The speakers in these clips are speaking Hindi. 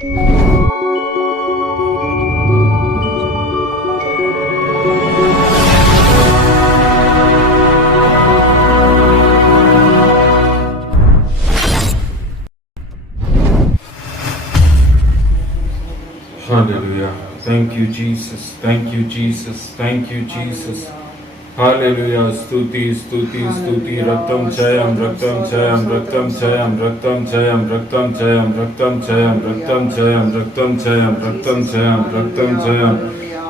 Hallelujah. Thank you, Jesus. Thank you, Jesus. Thank you, Jesus. Hallelujah. Stuti, stuti, stuti. Raktam chayam, raktam chayam, raktam chayam, raktam chayam, raktam chayam, raktam chayam, raktam chayam, raktam chayam, raktam chayam, raktam chayam.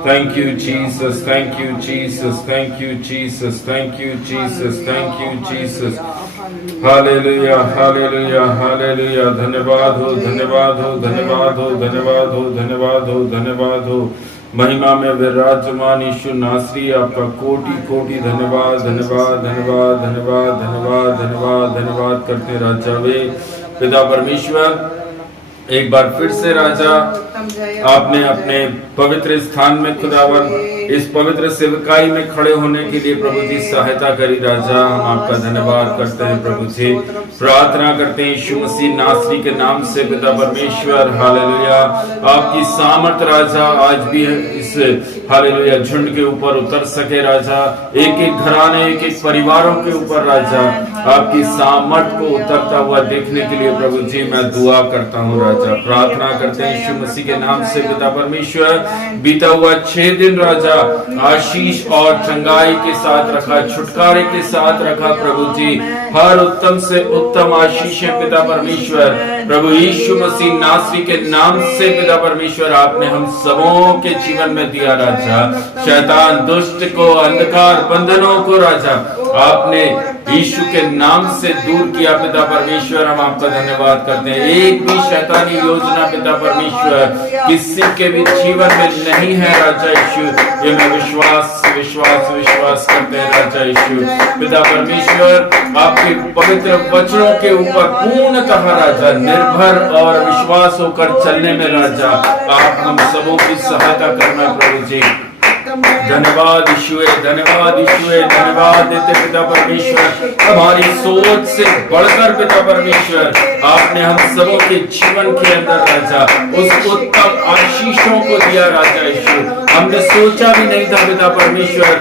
Thank you, Jesus. Thank you, Jesus. Thank you, Jesus. Thank you, Jesus. Thank you, Jesus. Hallelujah hallelujah hallelujah. धन्यवाद हो, धन्यवाद हो, धन्यवाद हो, धन्यवाद हो, धन्यवाद हो, धन्यवाद हो। महिमा में विराजमान यीशु नासरी, आपका कोटि कोटि धन्यवाद, धन्यवाद, धन्यवाद, धन्यवाद, धन्यवाद, धन्यवाद, धन्यवाद करते राजा वे पिता परमेश्वर। एक बार फिर से राजा आपने अपने पवित्र स्थान में खुदावन इस पवित्र सेवकाई में खड़े होने के लिए प्रभु जी सहायता करी राजा। हम आपका धन्यवाद करते हैं प्रभु जी, प्रार्थना करते हैं यीशु मसीह नासरी के नाम से पिता परमेश्वर। हालेलुया। आपकी सामर्थ राजा आज भी इस हालेलुया झुंड के ऊपर उतर सके राजा, एक एक घराने एक एक परिवारों के ऊपर राजा आपकी सामर्थ को उतरता हुआ देखने के लिए प्रभु जी मैं दुआ करता हूँ राजा। प्रार्थना करते हैं यीशु मसीह के नाम से पिता परमेश्वर। बीता हुआ 6 दिन राजा आशीष और चंगाई के साथ रखा, छुटकारे के साथ रखा प्रभु जी। हर उत्तम से उत्तम आशीषें पिता परमेश्वर प्रभु यीशु मसीह नासरी के नाम से पिता परमेश्वर आपने हम सबों के जीवन में दिया राजा। शैतान दुष्ट को, अंधकार बंधनों को राजा आपने यीशु के नाम से दूर किया पिता परमेश्वर। हम आपका धन्यवाद करते हैं। एक भी शैतानी योजना पिता परमेश्वर किसी के भी जीवन में नहीं है राजा यीशु, ये मैं विश्वास विश्वास विश्वास करते हैं राजा यीशु। पिता परमेश्वर आपके पवित्र वचनों के ऊपर पूर्णतः राजा निर्भर और विश्वास होकर चलने में राजा आप हम सबों की सहायता करना प्रभु जी। धन्यवाद यीशुए, धन्यवाद यीशुए, धन्यवाद देते पिता परमेश्वर। हमारी सोच से बढ़कर पिता परमेश्वर आपने हम सबों के जीवन के अंदर राजा उस उत्तम आशीषों को दिया राजा यीशु। हमने सोचा भी नहीं था पिता परमेश्वर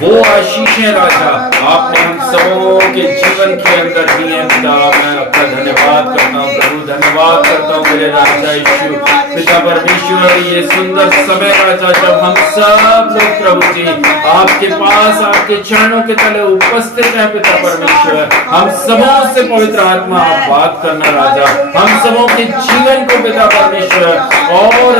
वो आशीषें राजा आपने हम सबों के जीवन के अंदर दी हैं पिता। मैं आपका धन्यवाद करता हूँ प्रभु, धन्यवाद करता हूँ मेरे राजा यीशु। पिता परमेश्वर ये सुंदर समय राजा जब हम सब लोग प्रभु जी आपके पास आपके चरणों के तले उपस्थित हैं पिता परमेश्वर, हम सबों से पवित्र आत्मा आप बात करना राजा, हम सबों के जीवन को पिता परमेश्वर और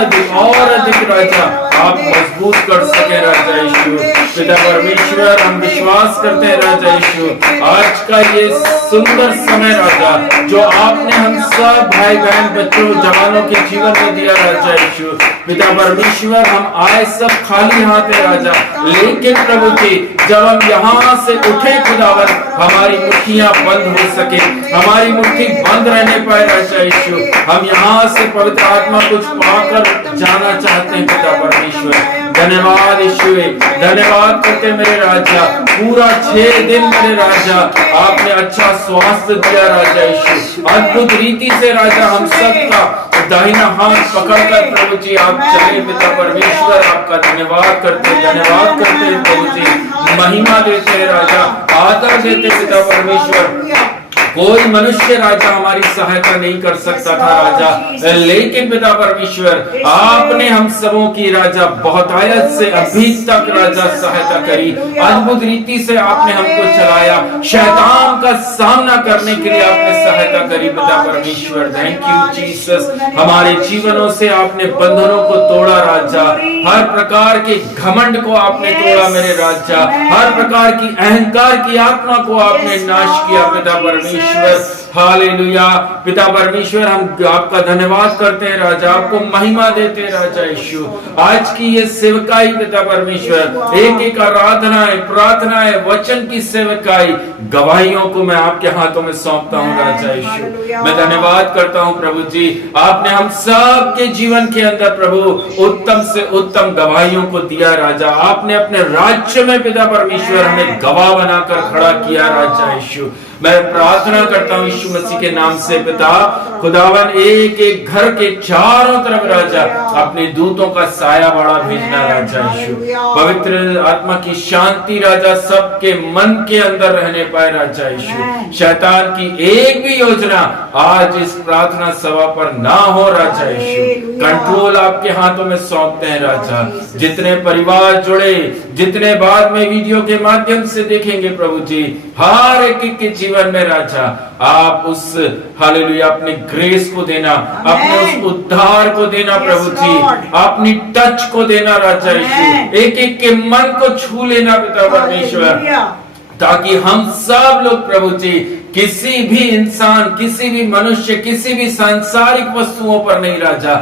अधिक राजा आप मजबूत कर सके राजा यीशु। पिता परमेश्वर हम विश्वास करते हैं राजा यीशु आज का ये सुंदर समय राजा जो आपने हम सब भाई बहन बच्चों जवानों के जीवन में दिया राजा यीशु। पिता परमेश्वर हम आए सब खाली हाथ है राजा, लेकिन प्रभु जी जब हम यहाँ से उठे खुदावन हमारी मुट्ठियां बंद हो सके, हमारी मुट्ठी बंद रहने पाए राजा यीशु। हम यहाँ से पवित्र आत्मा कुछ पाकर जाना चाहते हैं पिता परमेश्वर। धन्यवाद यीशु, धन्यवाद करते मेरे राजा। पूरा 6 दिन मेरे राजा आपने अच्छा स्वास्थ्य दिया राजा यीशु। अद्भुत रीति से राजा हम सबका दाहिना हाथ पकड़कर प्रभु जी आप चले पिता परमेश्वर। आपका धन्यवाद करते प्रभु जी, महिमा देते राजा, आदर देते पिता परमेश्वर। कोई मनुष्य राजा हमारी सहायता नहीं कर सकता था राजा, लेकिन पिता परमेश्वर आपने हम सबों की राजा बहुतायत से अभी तक राजा सहायता करी। अद्भुत रीति से आपने हमको चलाया, शैतान का सामना करने के लिए आपने सहायता करी पिता परमेश्वर। Thank you Jesus. हमारे जीवनों से आपने बंधनों को तोड़ा राजा, हर प्रकार के घमंड को आपने तोड़ा मेरे राजा, हर प्रकार की अहंकार की आत्मा को आपने नाश किया पिता परमेश्वर। हालेलुया पिता परमेश्वर हम आपका धन्यवाद करते हैं राजा, आपको महिमा देते हैं राजा यीशु। आज की ये सेवकाई पिता परमेश्वर एक एक आराधनाएं प्रार्थनाएं वचन की सेवकाई गवाहियों को मैं आपके हाथों में सौंपता हूँ राजा यीशु। मैं धन्यवाद करता हूँ प्रभु जी, आपने हम सब के जीवन के अंदर प्रभु उत्तम से उत्तम गवाहियों को दिया राजा। आपने अपने राज्य में पिता परमेश्वर हमें गवाह बनाकर खड़ा किया राजा यीशु। मैं प्रार्थना करता हूँ यीशु यीशु मसीह के नाम से पिता, खुदावन एक एक घर के चारों तरफ राजा अपने दूतों का साया बड़ा भेजना राजा यीशु। पवित्र आत्मा की शांति राजा सबके मन के अंदर रहने पाए राजा यीशु। शैतान की एक भी योजना आज इस प्रार्थना सभा पर ना हो राजा यीशु। कंट्रोल आपके हाथों में सौंपते हैं राजा। जितने परिवार जुड़े, जितने बाद में वीडियो के माध्यम से देखेंगे प्रभु जी, हर एक के जीवन में राजा आप उस हालेलुया अपने ग्रेस को देना, अपने उस उद्धार को देना प्रभु जी, अपनी टच को देना राजा यीशु। एक एक के मन को छू लेना पिता परमेश्वर, ताकि हम सब लोग प्रभु जी किसी भी इंसान, किसी भी मनुष्य, किसी भी सांसारिक वस्तुओं पर नहीं राजा,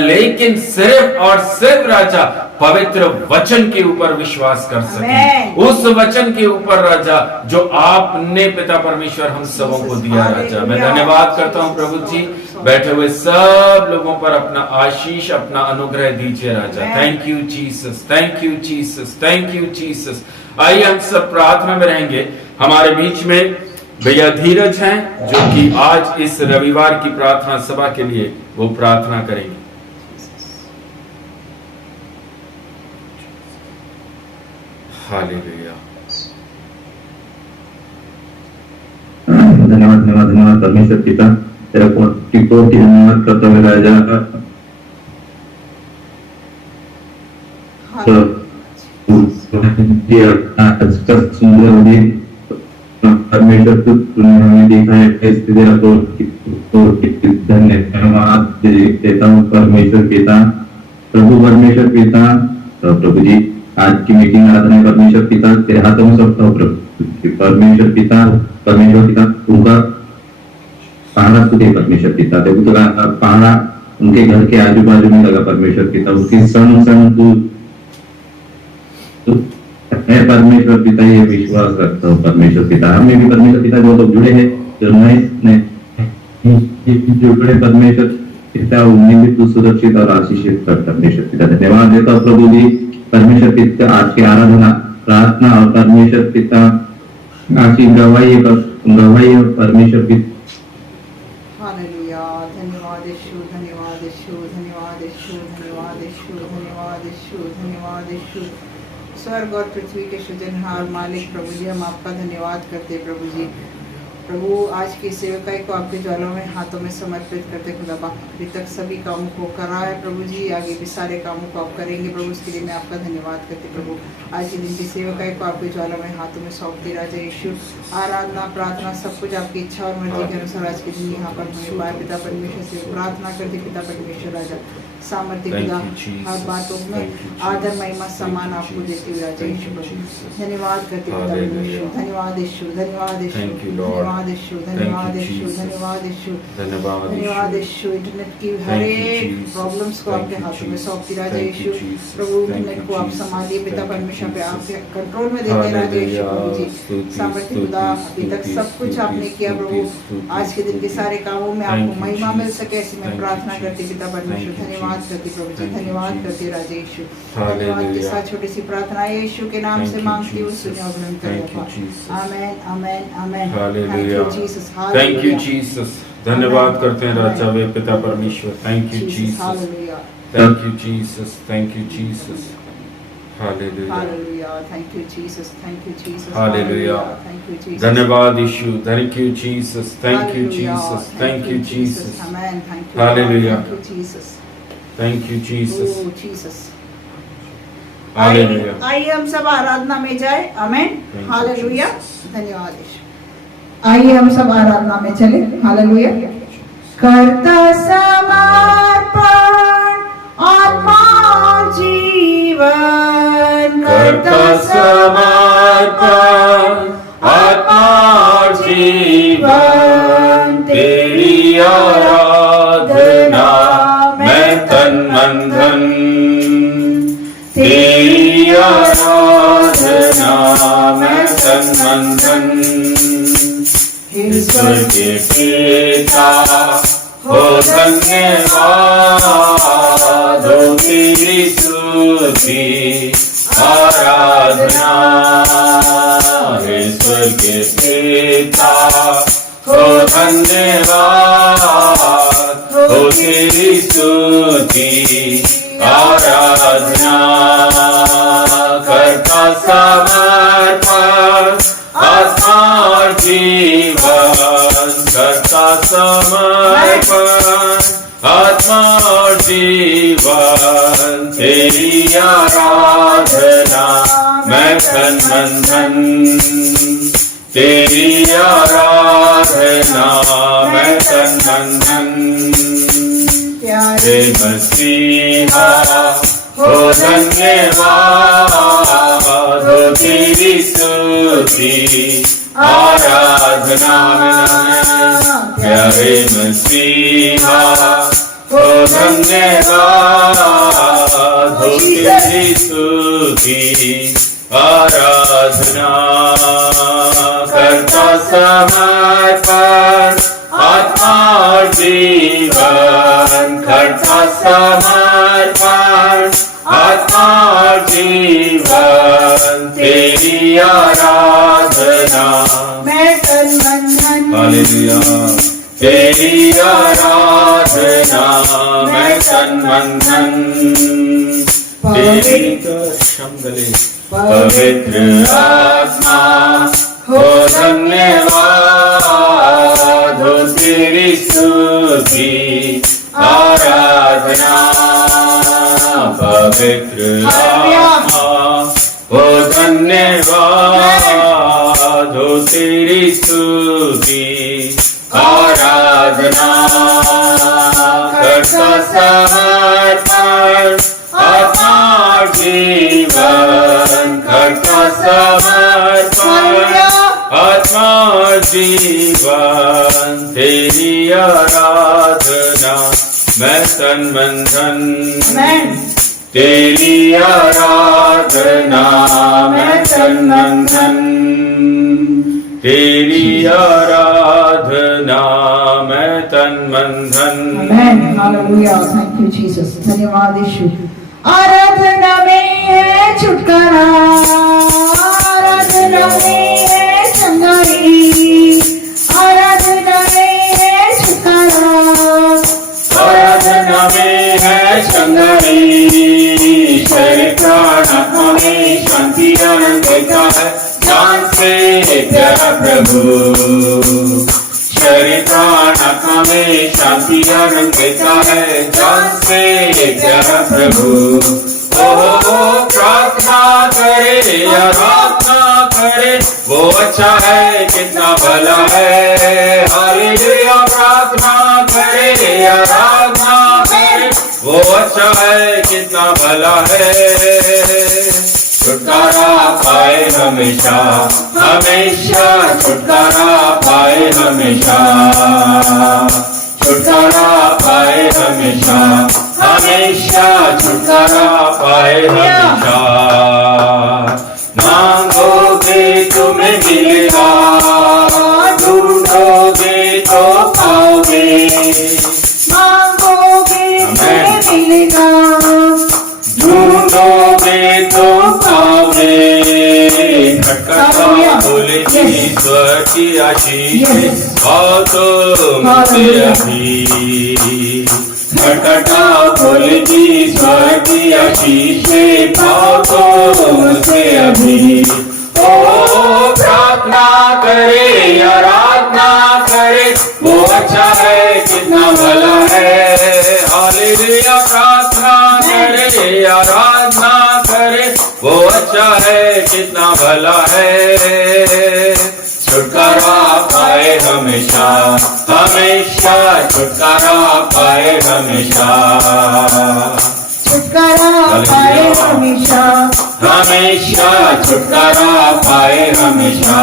लेकिन सिर्फ और सिर्फ राजा पवित्र वचन के ऊपर विश्वास कर सके, उस वचन के ऊपर राजा जो आपने पिता परमेश्वर हम सबों को दिया राजा। मैं धन्यवाद करता हूँ प्रभु जी, बैठे हुए सब लोगों पर अपना आशीष, अपना अनुग्रह दीजिए राजा। Thank you Jesus, thank you Jesus, thank you Jesus. आइए हम सब प्रार्थना में रहेंगे। हमारे बीच में भैया धीरज हैं जो कि आज इस रविवार की प्रार्थना सभा के लिए वो प्रार्थना करेंगे। हालेलुया। धन्यवाद धन्यवाद धन्यवाद परमेश्वर पिता, तेरा कोटि कोटि धन्यवाद करता हुए राजा। परमेश्वर तूने हमें देखा है, तेरा धन्यवाद देता हूँ परमेश्वर पिता। प्रभु परमेश्वर पिता, प्रभु जी आज की मीटिंग आराधना परमेश्वर पिता तेरे हाथों में सौंपता हूँ प्रभु। परमेश्वर पिता, परमेश्वर पिता उनका पहाड़ा सुधे परमेश्वर पिता, देखो तो पहाड़ा उनके घर के आजू बाजू में लगा परमेश्वर पिता, उसकी संग संग तू है परमेश्वर पिता, ये विश्वास रखता हूँ परमेश्वर पिता। हमें भी परमेश्वर पिता जो लोग जुड़े हैं, जो नए जुड़े परमेश्वर पिता, उन्हें भी तू सुरक्षित और आशीषित कर परमेश्वर पिता। धन्यवाद देता हूँ प्रभु जी परमेश्वर पिता, आज की आराधना प्रार्थना और परमेश्वर पिता आज की गवाही और परमेश्वर पिता। हालेलुया। धन्यवाद यीशु, धन्यवाद यीशु, धन्यवाद यीशु, धन्यवाद यीशु, धन्यवाद यीशु, धन्यवाद यीशु। स्वर्ग और पृथ्वी के सृजनहार मालिक प्रभु जी, हम आपका धन्यवाद करते हैं प्रभु जी। प्रभु आज की सेवकाई को आपके ज्वालों में हाथों में समर्पित करते खुदा बाप, अभी तक सभी कामों को करा है प्रभु जी, आगे भी सारे कामों को आप करेंगे प्रभु, उसके लिए मैं आपका धन्यवाद करती प्रभु। आज के दिन की सेवकाई को आपके ज्वालों में हाथों में सौंपती राजा यीशु। आराधना प्रार्थना सब कुछ आपकी इच्छा और मर्जी के अनुसार आज के दिन यहाँ पर हमें पाए पिता परमेश्वर से प्रार्थना करते पिता परमेश्वर राजा। सामर्थ्य खुदा हर बातों में आदर महिमा सम्मान आपको देती हुई राजा यीशु प्रभु। धन्यवाद करते पिता परमेश्वर, धन्यवाद यीशु, धन्यवाद यीशु, धन्यवाद यीशु, धन्यवाद यीशु, धन्यवाद यीशु, धन्यवाद यीशु। इंटरनेट की हर एक प्रॉब्लम्स को आपके हाथों में सौंपती राजा यीशु प्रभु। इंटरनेट को आप संभालिए पिता परमेश्वर पे आपके कंट्रोल में देते राजा यीशु प्रभु जी। सामर्थ्य खुदा अभी तक सब कुछ आपने किया प्रभु, आज के दिन के सारे कामों में आपको महिमा मिल सके ऐसी मैं प्रार्थना करती पिता परमेश्वर। धन्यवाद करती प्रभु जी, धन्यवाद करती राजा यीशु। धन्यवाद के साथ छोटी सी प्रार्थना यीशु के नाम से मांगती हूँ, सुने और ग्रहण करें। Amen amen amen. Thank you Jesus. धन्यवाद करते हैं राजा वे पिता परमेश्वर। Thank you Jesus, thank you Jesus, thank you Jesus. Hallelujah, thank you Jesus, thank you Jesus. Hallelujah, thank you Jesus. धन्यवाद यीशु, thank you Jesus, thank you Jesus, thank you Jesus. Hallelujah, thank you Jesus. Hallelujah. आइए हम सब आराधना में जाए। आमेन, हालेलुया, धन्यवाद यीशु। आइए हम सब आराधना में चले। हालेलुया। करता समर्पण आत्मा जीवन, करता समर्पण आत्मा जीवन, तेरी आराधना मैं तन मन धन, तेरी आराधना मैं तन मन धन। ईश्वर के पिता हो धन्यवाद, हो तेरी स्तुति आराधना। ईश्वर के पिता हो धन्यवाद, स्तुति आराधना करता समर्पण आत्मा और जीवन करता समर्पण आत्मा और जीवन तेरी आराधना मैं तन मन धन तेरी आराधना मैं तन मन धन प्यारे मसीहा हो धन्यवाद हो तेरी स्तुति आराधना प्यारे मसीहा हो धन्यवाद हो तेरी स्तुति आराधना करता समर्पण आत्मा और जीवन करता समर्पण आत्मा और जीवन तेरी आराधना मैं तन मन धन हालेलुया तेरी आराधना मैं तन मन धन तेरी शंगले पवित्र आत्मा हो धन्यवाद हो तेरी स्तुति आराधना पवित्र आत्मा हो धन्यवाद हो तेरी स्तुति आराधना करता समर्पण आत्मा जीवन करता समर्पण आत्मा जीवन तेरी आराधना मैं तन मन धन तेरी आराधना मैं तन मन धन तेरी आराधना मैं तन मन धन हालेलुया थैंक यू जीसस धन्यवाद यीशु आराधना में है छुटकारा आराधना में है संगारी आराधना में है छुटकारा आराधना में है संगारी शैतान आत्मा में शांति आनंद देता है जान से प्यारा प्रभु शैतान आत्मा में शांति आनंद देता है जान से प्यारा प्रभु ओ प्रार्थना करे आराधना करे वो अच्छा है कितना भला है हालेलुया प्रार्थना करे आराधना करे वो अच्छा है कितना भला है छुटकारा पाए हमेशा हमेशा छुटकारा पाए हमेशा छुटकारा पाए हमेशा हमेशा छुटकारा पाए हमेशा मांगोगे तुम्हें मिलेगा ढूंढोगे तो पाओगे मांगोगे तुम्हें मिलेगा ढूंढोगे तो पाओगे खटखटा खोलेगी ईश्वर की आशीष आओ तो मुझसे अभी खटखटा खोलेगी ईश्वर की आशीष आओ तो मुझसे अभी ओ प्रार्थना करे आराधना करे वो अच्छा है कितना भला है हालेलुया प्रार्थना करे आराधना करे वो अच्छा है कितना भला है छुटकारा पाए हमेशा हमेशा छुटकारा पाए हमेशा छुटकारा पाए हमेशा हमेशा छुटकारा पाए हमेशा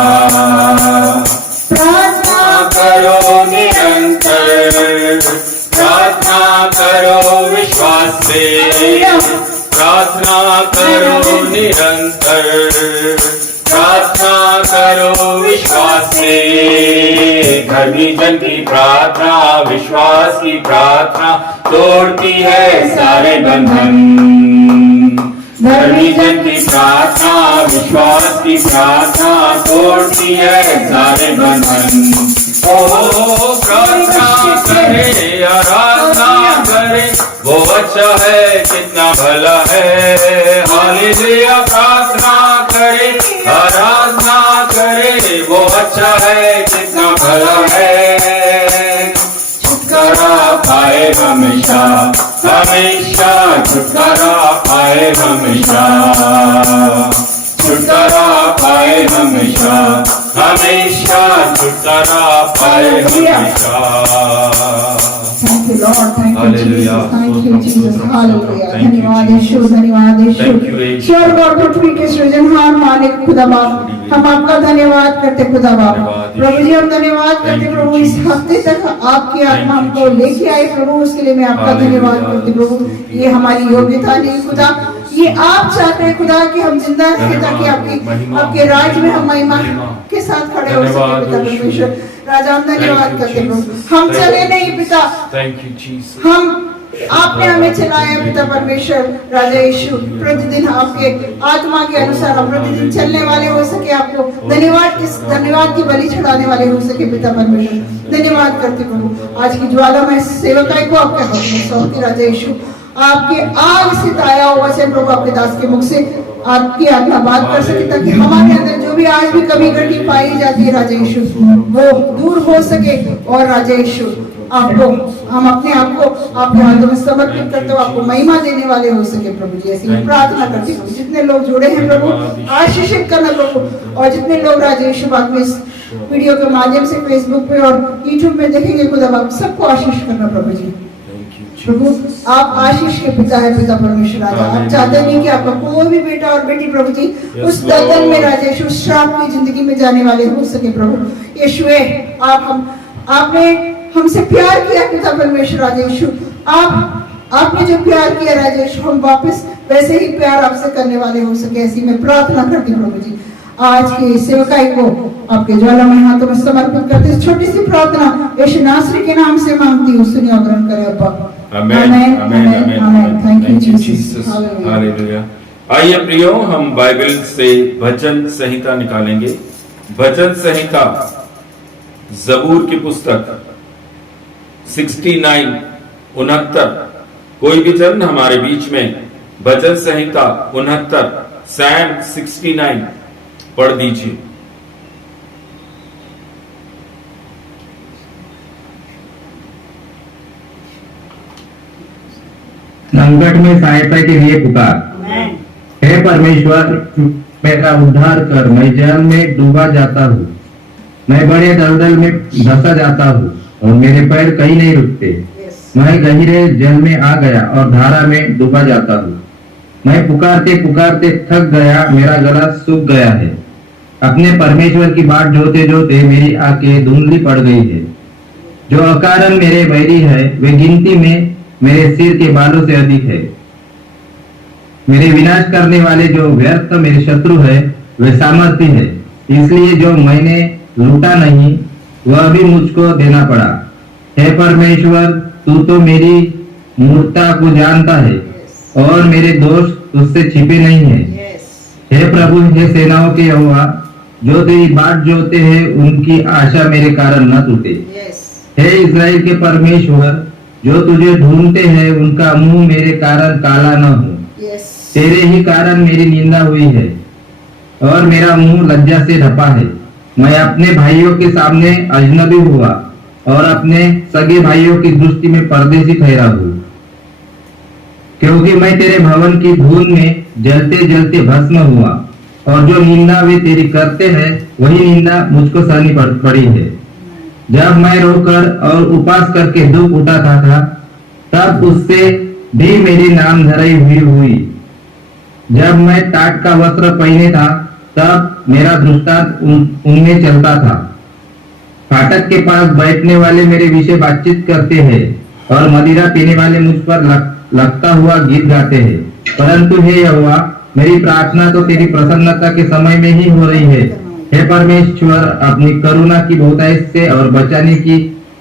प्रार्थना करो निरंतर प्रार्थना करो विश्वास से प्रार्थना करो निरंतर प्रार्थना करो विश्वास से धर्मी जन की प्रार्थना विश्वास की प्रार्थना तोड़ती है सारे बंधन धर्मी जन की प्रार्थना विश्वास की प्रार्थना तोड़ती है सारे बंधन ओ प्रार्थना करे आराधना करे करे वो अच्छा है कितना भला है। हालेलुया प्रार्थना करे आराधना करे वो अच्छा है कितना भला है। छुटकारा पाए हमेशा हमेशा छुटकारा पाए हमेशा छुटकारा पाए हमेशा हमेशा छुटकारा पाए हमेशा। Thank you, Lord. Thank you, Hallelujah. Jesus. Thank you, Jesus. Hallelujah. Thank you, धन्यवाद Jesus. यीशु, धन्यवाद यीशु। Thank you, Jesus. स्वर्ग और पृथ्वी के सृजनहार मालिक खुदा बाप, हम आपका धन्यवाद करते खुदा बाप। धन्यवाद यीशु। प्रभु जी हम धन्यवाद Thank करते you, प्रभु इस Jesus. हफ्ते तक आपकी Thank आत्मा you, हमको Jesus. लेके आए प्रभु, उसके लिए मैं आपका Hallelujah. धन्यवाद करती प्रभु। ये हमारी योग्यता नहीं खुदा, ये आप चाहते हैं खुदा कि हम जिंदा रहें ताकि महिमा, आपके राज्य में हम महिमा महिमा के साथ खड़े हो सके धन्यवाद पिता यीशु। परमेश्वर। राजा हम धन्यवाद Thank you, करते प्रभु, Jesus. हम Thank चले you, नहीं Jesus. पिता, Thank you, Jesus. हम आपने हमें चलाया पिता परमेश्वर। राजा यीशु प्रतिदिन आपके आत्मा के अनुसार हम प्रतिदिन चलने वाले हो सके, आपको धन्यवाद की बलि चढ़ाने वाले हो सके पिता परमेश्वर। धन्यवाद करते प्रभु, आज की ज्वाला में सेवकाई को आपके हाथ में सौंपती राजा यीशु। आपके आग से ताया हुआ से प्रभु आपके दास के मुख से आपकी आत्मा बात कर सके ताकि हमारे अंदर जो भी आज भी कमी गड़ी पाई जाती है राजा यीशु वो दूर हो सके। और राजा यीशु आपको हम अपने आप को आपके हाथों में समर्पित करते हुए आपको महिमा देने वाले हो सके प्रभु जी। ऐसी मैं प्रार्थना करती हूँ जितने लोग जुड़े हैं प्रभु आशीषित करना प्रभु, और जितने लोग राजा यीशु बाद में इस वीडियो के माध्यम से फेसबुक पे और यूट्यूब में देखेंगे खुदा बाप सबको आशीष करना प्रभु जी। प्रभु आप आशीष के पिता है पिता परमेश्वर। राजा आप चाहते नहीं कि आपका कोई भी बेटा और बेटी प्रभु जी उस दलदल में राजा यीशु श्राप की जिंदगी में जाने वाले हो सके प्रभु यीशु। आपने हमसे प्यार किया पिता परमेश्वर। राजा यीशु आपने जो प्यार किया राजा यीशु हम वापस वैसे ही प्यार आपसे करने वाले हो सके, ऐसी मैं प्रार्थना करती हूँ प्रभु जी। आज की सेवकाई को आपके ज्वालामय हाथों में समर्पित करते छोटी सी प्रार्थना यीशु नासरी के नाम से मांगती हूँ, सुनिए और ग्रहण करें अब्बा। Amen amen amen. Thank you Jesus. Jesus. Hallelujah. आइए प्रियो हम बाइबल से भजन संहिता निकालेंगे। भजन संहिता जबूर की पुस्तक 69 69। कोई भी जन हमारे बीच में भजन संहिता 69 सैम 69 पढ़ दीजिए। संकट में सहायता के लिए पुकार। हे परमेश्वर मेरा उद्धार कर, मैं जल में डूबा जाता हूँ, मैं बड़े दलदल में धंसा जाता हूँ और मेरे पैर कहीं नहीं रुकते। मैं गहरे जल में आ गया और धारा में डूबा जाता हूँ। मैं पुकारते पुकारते थक गया, मेरा गला सूख गया है। अपने परमेश्वर की बात जोते जोते मेरी आंखें धुंधली पड़ गई है। जो अकारण मेरे बैरी है वे गिनती में मेरे सिर के बालों से अधिक है। मेरे विनाश करने वाले जो व्यर्थ मेरे शत्रु है वे सामर्थ्य है, इसलिए जो मैंने लूटा नहीं वह भी मुझको देना पड़ा। हे परमेश्वर तू तो मेरी मूर्खता को जानता है और मेरे दोष तुझसे छिपे नहीं है। हे प्रभु हे सेनाओं के यहोवा, जो तेरी बात जोते हैं उनकी आशा मेरे कारण न टूटे। हे इस्राएल के परमेश्वर, जो तुझे ढूंढते हैं उनका मुंह मेरे कारण काला न हो। तेरे ही कारण मेरी निंदा हुई है और मेरा मुंह लज्जा से ढपा है। मैं अपने भाइयों के सामने अजनबी हुआ और अपने सगे भाइयों की दृष्टि में परदेशी ठहरा हूँ, क्योंकि मैं तेरे भवन की धूल में जलते जलते भस्म हुआ और जो निंदा वे तेरी करते हैं वही निंदा मुझको सहनी पड़ी है। जब मैं रोकर और उपवास करके दुख उठाता था तब उससे भी मेरी नाम धराई हुई। जब मैं टाट का वस्त्र पहने था तब मेरा दृष्टांत उनमें चलता था। फाटक के पास बैठने वाले मेरे विषय बातचीत करते हैं और मदिरा पीने वाले मुझ पर लगता हुआ गीत गाते हैं। परंतु हे यहोवा, मेरी प्रार्थना तो तेरी प्रसन्नता के समय में ही हो रही है। हे परमेश्वर, अपनी करुणा की बहुतायत से और बचाने की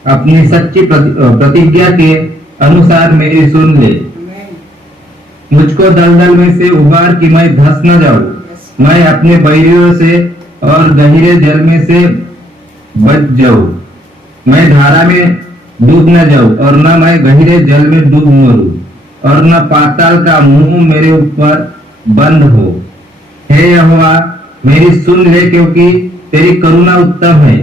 अपनी सच्ची प्रतिज्ञा के अनुसार मेरी सुन ले। मुझको दलदल में से उबार कि मैं धंस न जाऊं। मैं अपने बैरियों से और गहरे जल में से बच जाऊं। मैं धारा में डूब न जाऊं और न मैं गहरे जल में डूब मरूं और न पाताल का मुंह मेरे ऊपर बंद हो। हे यहोवा, मेरी सुन ले, क्योंकि तेरी करुणा उत्तम है।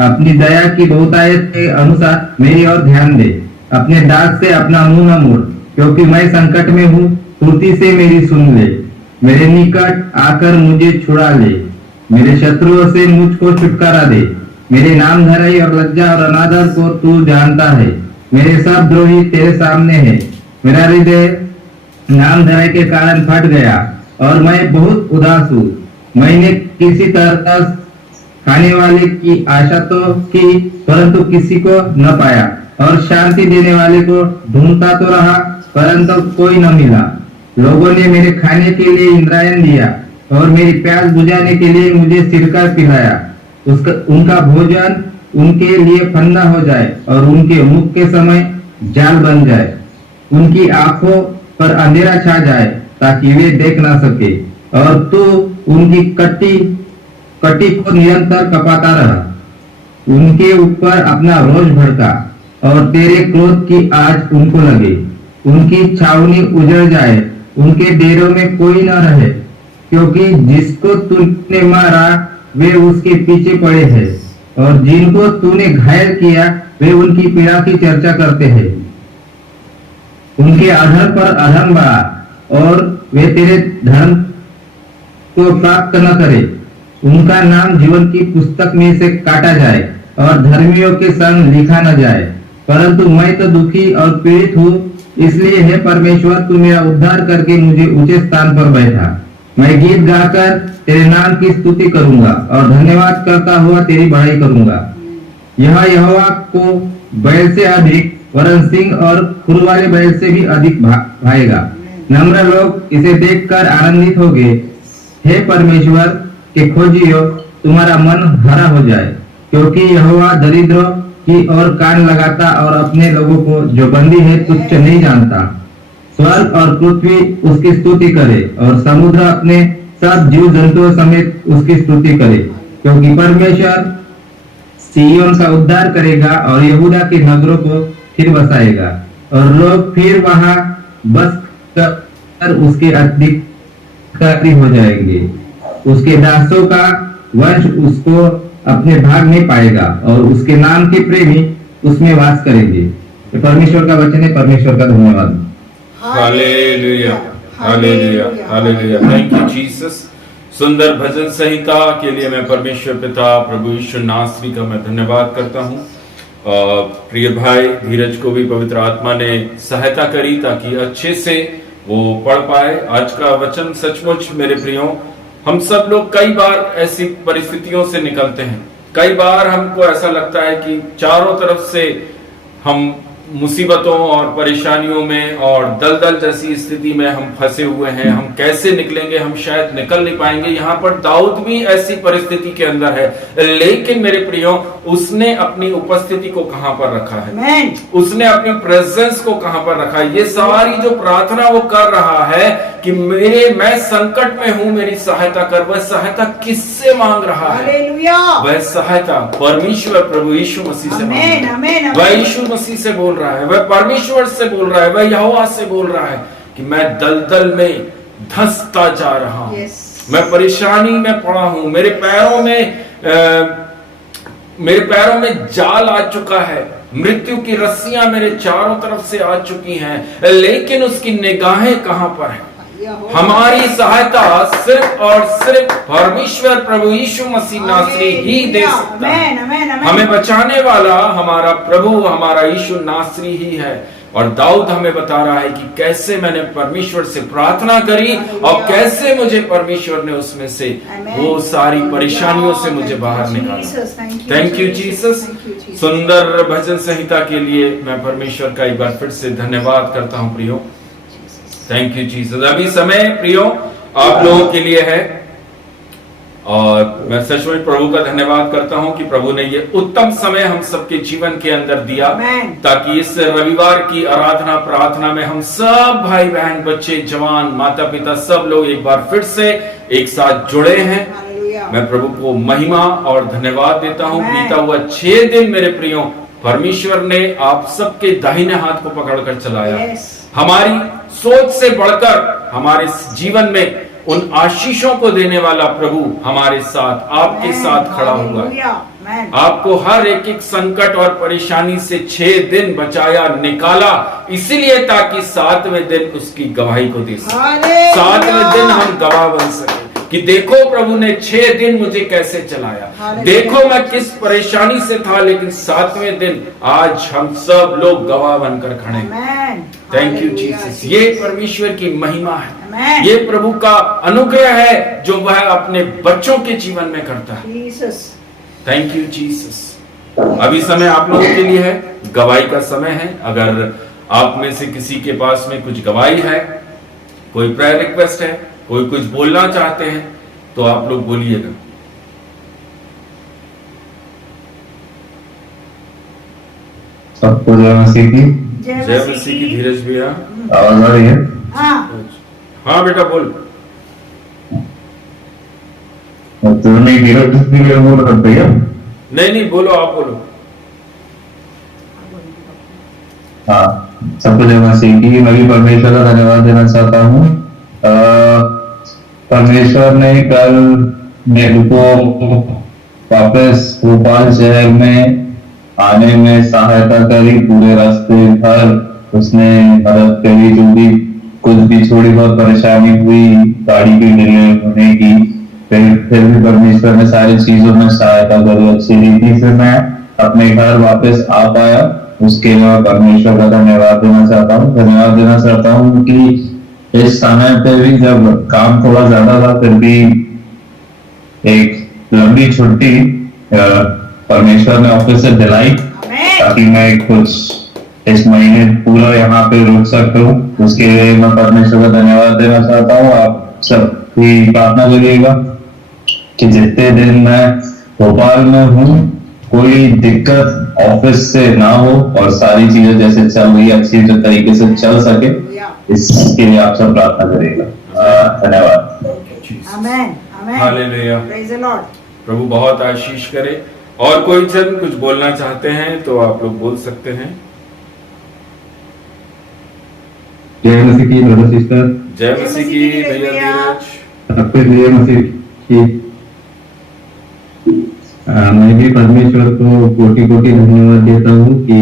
अपनी दया की बहुतायत के अनुसार मेरी ओर ध्यान दे। अपने दास से अपना मुंह न मोड़, क्योंकि मैं संकट में हूँ। फुर्ती से मेरी सुन ले, मेरे निकट आकर मुझे छुड़ा ले। मेरे शत्रुओं से मुझको छुटकारा दे। मेरे नाम धराई और लज्जा और अनादर को तू जानता है। मेरे सब द्रोही तेरे सामने है। मेरा हृदय नाम धराई के कारण फट गया और मैं बहुत उदास हूँ। मैंने किसी तरह खाने वाले की आशा तो की, परंतु किसी को न पाया, और शांति देने वाले को ढूंढता तो रहा, परंतु कोई न मिला। लोगों ने मेरे खाने के लिए इंद्रायण दिया और मेरी प्यास बुझाने के लिए मुझे सिरका पिलाया। उनका भोजन उनके लिए फंदा हो जाए और उनके मुख के समय जाल बन जाए। उनकी आंखों पर अंधेरा छा जाए ताकि वे देख ना सके, और तू उनकी कटी को निरंतर कपाता रहा। उनके ऊपर अपना रोष भड़का और तेरे क्रोध की आग उनको लगे। उनकी छावनी उजड़ जाए, उनके डेरों में कोई न रहे, क्योंकि जिसको तूने मारा वे उसके पीछे पड़े हैं, और जिनको तूने घायल किया वे उनकी पीड़ा की चर्चा करते हैं। उनके अधर्म पर अधर्म बढ़ा और वे तेरे धर्म को प्राप्त न करे। उनका नाम जीवन की पुस्तक में से काटा जाए और धर्मियों के संग लिखा न जाए। परंतु मैं तो दुखी और पीड़ित हूँ, इसलिए हे परमेश्वर, तू मेरा उद्धार करके मुझे ऊंचे स्थान पर बैठा। मैं गीत गाकर तेरे नाम की स्तुति करूंगा और धन्यवाद करता हुआ तेरी बड़ाई करूंगा। यह यहोवा को बैल से अधिक, वरन सिंह और खुर वाले बैल से भी अधिक भाएगा। नम्र लोग इसे देखकर आनंदित होंगे। हे परमेश्वर के खोजियो, तुम्हारा मन हरा हो जाए, क्योंकि यहोवा दरिद्रों की ओर कान लगाता और अपने लोगों को जो बंदी है तुच्छ नहीं जानता। स्वर्ग और पृथ्वी उसकी स्तुति करे और समुद्र अपने सब जीव जंतुओं समेत उसकी स्तुति करे, क्योंकि परमेश्वर सिय्योन का उद्धार करेगा और यहूदा के नगरों को फिर बसाएगा, और लोग फिर वहां बस कर उसके अधिकारी हो जाएंगे। उसके दासों का वंश उसको अपने भाग में पाएगा और उसके नाम के प्रेमी उसमें वास करेंगे। ये परमेश्वर का वचन है। परमेश्वर का धन्यवाद। Hallelujah, hallelujah, hallelujah. Thank you Jesus. सुंदर भजन संहिता के लिए मैं परमेश्वर पिता प्रभु यीशु नासरी का मैं धन्यवाद करता हूँ। प्रिय भाई धीरज को भी पवित्र आत्मा ने सहायता करी ताकि अच्छे से वो पढ़ पाए आज का वचन। सचमुच मेरे प्रियो, हम सब लोग कई बार ऐसी परिस्थितियों से निकलते हैं। कई बार हमको ऐसा लगता है कि चारों तरफ से हम मुसीबतों और परेशानियों में और दलदल जैसी स्थिति में हम फंसे हुए हैं। हम कैसे निकलेंगे, हम शायद निकल नहीं पाएंगे। यहाँ पर दाऊद भी ऐसी परिस्थिति के अंदर है, लेकिन मेरे प्रियो, उसने अपनी उपस्थिति को कहां पर रखा है? उसने अपनी प्रेजेंस को कहां पर रखा है? ये सारी जो प्रार्थना वो कर रहा है कि मैं संकट में हूं, मेरी सहायता कर। वह सहायता किससे मांग रहा है? वह सहायता परमेश्वर प्रभु यीशु मसीह से मांग रहा है। वह यीशु मसीह से बोल रहा है, वह परमेश्वर से बोल रहा है, वह यहोवा से बोल रहा है कि मैं दलदल में धंसता जा रहा हूं। मैं परेशानी में पड़ा हूं। मेरे पैरों में जाल आ चुका है। मृत्यु की रस्सियां मेरे चारों तरफ से आ चुकी हैं, लेकिन उसकी निगाहें कहां पर है? हमारी सहायता सिर्फ और सिर्फ परमेश्वर प्रभु यीशु मसीह नासरी ही दे सकता है। हमें बचाने वाला हमारा प्रभु, हमारा यीशु नासरी ही है। और दाऊद हमें बता रहा है कि कैसे मैंने परमेश्वर से प्रार्थना करी और कैसे मुझे परमेश्वर ने उसमें से वो सारी परेशानियों से मुझे बाहर निकाला। Thank you Jesus. सुंदर भजन संहिता के लिए मैं परमेश्वर का एक बार फिर से धन्यवाद करता हूं प्रियो। Thank you Jesus. अभी समय प्रियो आप लोगों के लिए है और मैं सचमुच प्रभु का धन्यवाद करता हूं कि प्रभु ने ये उत्तम समय हम सबके जीवन के अंदर दिया ताकि इस रविवार की आराधना प्रार्थना में हम सब भाई बहन, बच्चे, जवान, माता पिता सब लोग एक बार फिर से एक साथ जुड़े हैं। मैं प्रभु को महिमा और धन्यवाद देता हूं। बीता हुआ 6 दिन मेरे प्रियो परमेश्वर ने आप सबके दाहिने हाथ को पकड़कर चलाया। Yes. हमारी सोच से बढ़कर हमारे जीवन में उन आशीषों को देने वाला प्रभु हमारे साथ, आपके Amen. साथ खड़ा हुआ है। Hallelujah. Amen. आपको हर एक एक संकट और परेशानी से 6 दिन बचाया, निकाला, इसीलिए ताकि 7वें दिन उसकी गवाही को दे सके। Hallelujah. 7वें दिन हम गवाह बन सके कि देखो प्रभु ने 6 दिन मुझे कैसे चलाया, Hallelujah. देखो मैं किस परेशानी से था, लेकिन 7वें दिन आज हम सब लोग गवाह बनकर खड़े हैं। Amen. Thank you Hallelujah, Jesus. ये परमेश्वर की महिमा है, Amen. ये प्रभु का अनुग्रह है जो वह अपने बच्चों के जीवन में करता है। Jesus. Thank you Jesus. अभी समय आप लोगों के लिए है, गवाही का समय है। अगर आप में से किसी के पास में कुछ गवाही है, कोई प्रेयर रिक्वेस्ट है, कोई कुछ बोलना चाहते हैं, तो आप लोग बोलिएगा। सबको जय मसीह की। जय मसीह की। धीरज भैया, आवाज आ रही है? हाँ, हाँ बेटा बोल। तो नहीं धीरज बोल सकते हैं? नहीं नहीं बोलो, आप बोलो। हाँ, सबको जय मसीह की। मैं भी परमेश्वर का धन्यवाद देना चाहता हूँ। परमेश्वर ने कल मेरे को वापस भोपाल शहर में आने में सहायता करी। पूरे रास्ते भर उसने मदद करी। जो भी कुछ भी थोड़ी बहुत परेशानी हुई गाड़ी के डिले होने की, फिर भी परमेश्वर ने सारी चीजों में सहायता करी। अच्छी रीति से मैं अपने घर वापस आ पाया। उसके लिए मैं परमेश्वर का धन्यवाद देना चाहता हूँ। धन्यवाद देना चाहता हूँ कि इस समय पे भी जब काम थोड़ा ज्यादा था, फिर भी एक लंबी छुट्टी परमेश्वर ने ऑफिस से दिलाई ताकि मैं कुछ इस महीने पूरा यहाँ पे रुक सकता हूँ। उसके लिए मैं परमेश्वर का धन्यवाद देना चाहता हूँ। आप सब भी प्रार्थना करिएगा कि जितने दिन मैं भोपाल में हूँ कोई दिक्कत ऑफिस से ना हो और सारी चीजें जैसे चल रही है अच्छी तरीके से चल सके, इसके लिए आप सब प्रार्थना करिएगा। धन्यवाद। Amen. Amen. Hallelujah. Praise the Lord. प्रभु बहुत आशीष करे। और कोई जन कुछ बोलना चाहते हैं तो आप लोग बोल सकते हैं। जय मसीह की ब्रदर सिस्टर। जय मसीह की भैया धीरज। सबको जय मसीह की। मैं भी परमेश्वर को कोटि कोटि धन्यवाद देता हूँ कि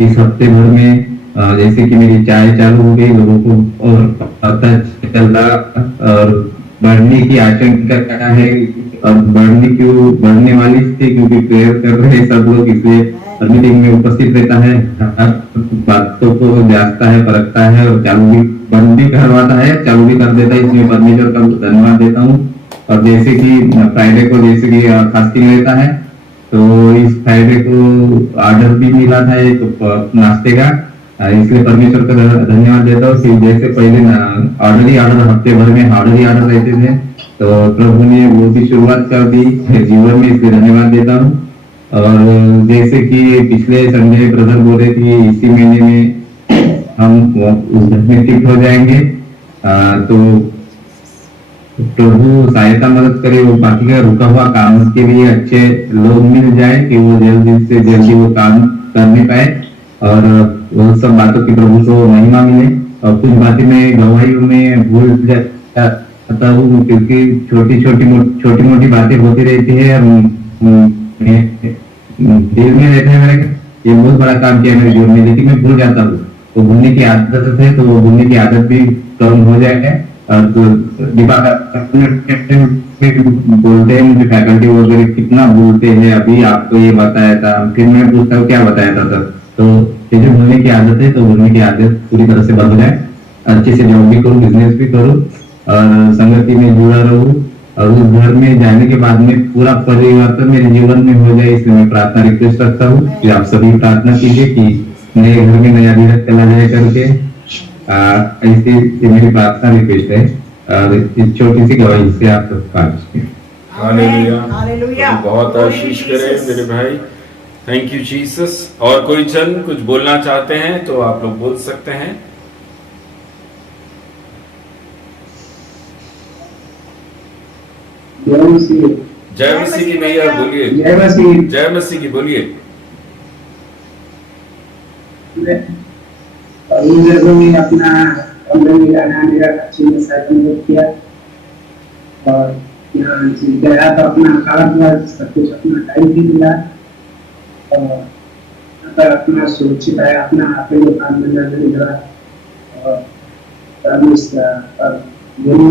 इस हफ्ते भर में जैसे कि मेरी चाय चालू हो गई, लोगों को और पता चल रहा और बढ़ने की आशंका है और बढ़ने वाली थी क्योंकि प्रेयर कर रहे सब लोग, इसलिए मीटिंग में उपस्थित रहता है, बातों को जांचता है, परखता है और चालू भी बंद भी करवाता है, चालू भी कर देता है। इसलिए परमेश्वर का धन्यवाद देता हूँ। और जैसे कि फ्राइडे को जैसे कि फास्टिंग रहता है, तो इस फ्राइडे को ऑर्डर भी मिला था एक नाश्ते का, इसलिए परमेश्वर का धन्यवाद देता हूँ कि जैसे पहले ऑर्डर हफ्ते भर में ऑर्डर रहते थे, तो प्रभु ने वो भी शुरुआत कर दी जीवन में, इसलिए धन्यवाद देता हूँ। और जैसे कि पिछले संडे ब्रदर बोल रहे थे इसी महीने में हम उस घर में शिफ्ट हो जाएंगे, तो प्रभु सहायता मदद करे, वो बाकी का रुका हुआ काम के लिए अच्छे लोग मिल जाए कि वो जल्दी से जल्दी वो काम करने पाए और वो सब बातों की प्रभु को महिमा मिले। और कुछ बातें मैं गवाहियों में भूल जाता हूँ क्योंकि छोटी मोटी बातें होती रहती है, दिल में रहते हैं मेरे, ये बहुत बड़ा काम किया मेरे जीवन में, लेकिन मैं भूल जाता हूँ। तो भूलने की आदत है, तो वो भूलने की आदत भी कम हो जाए। और तो बोलते हैं मुझे फैकल्टी वगैरह कितना बोलते हैं, अभी आपको ये बताया था, फिर मैं पूछता हूँ क्या बताया था सर। तो ये जो भूलने की आदत है, तो भूलने की आदत पूरी तरह से बंद हो जाए। अच्छे से जॉब भी करूँ, बिजनेस भी करूँ और संगति में जुड़ा रहूं और उस घर में जाने के बाद में पूरा परिवर्तन मेरे जीवन में हो जाए, इसलिए मैं प्रार्थना रिक्वेस्ट रखता हूँ कि आप सभी प्रार्थना कीजिए कि नए घर में नया धीरज चला जाए करके। ऐसी मेरी प्रार्थना रिक्वेस्ट है और इस छोटी सी गवाही से आप सब कार्य। हालेलुया। बहुत आशीष करे मेरे भाई। Thank you Jesus. और कोई जन कुछ बोलना चाहते हैं तो आप लोग बोल सकते हैं। जय मसीह की भैया बोलिए। जय मसीह। जय मसीह की बोलिए। में, और इन जगहों में अपना कमरे में रहना मेरा अच्छे में साथ मदद किया, और यहाँ गया तो अपना खाना पीना सब कुछ अपना टाइम भी मिला, और अगर अपना सुरक्षित है अपना आपके लोग काम में जाने लगा, और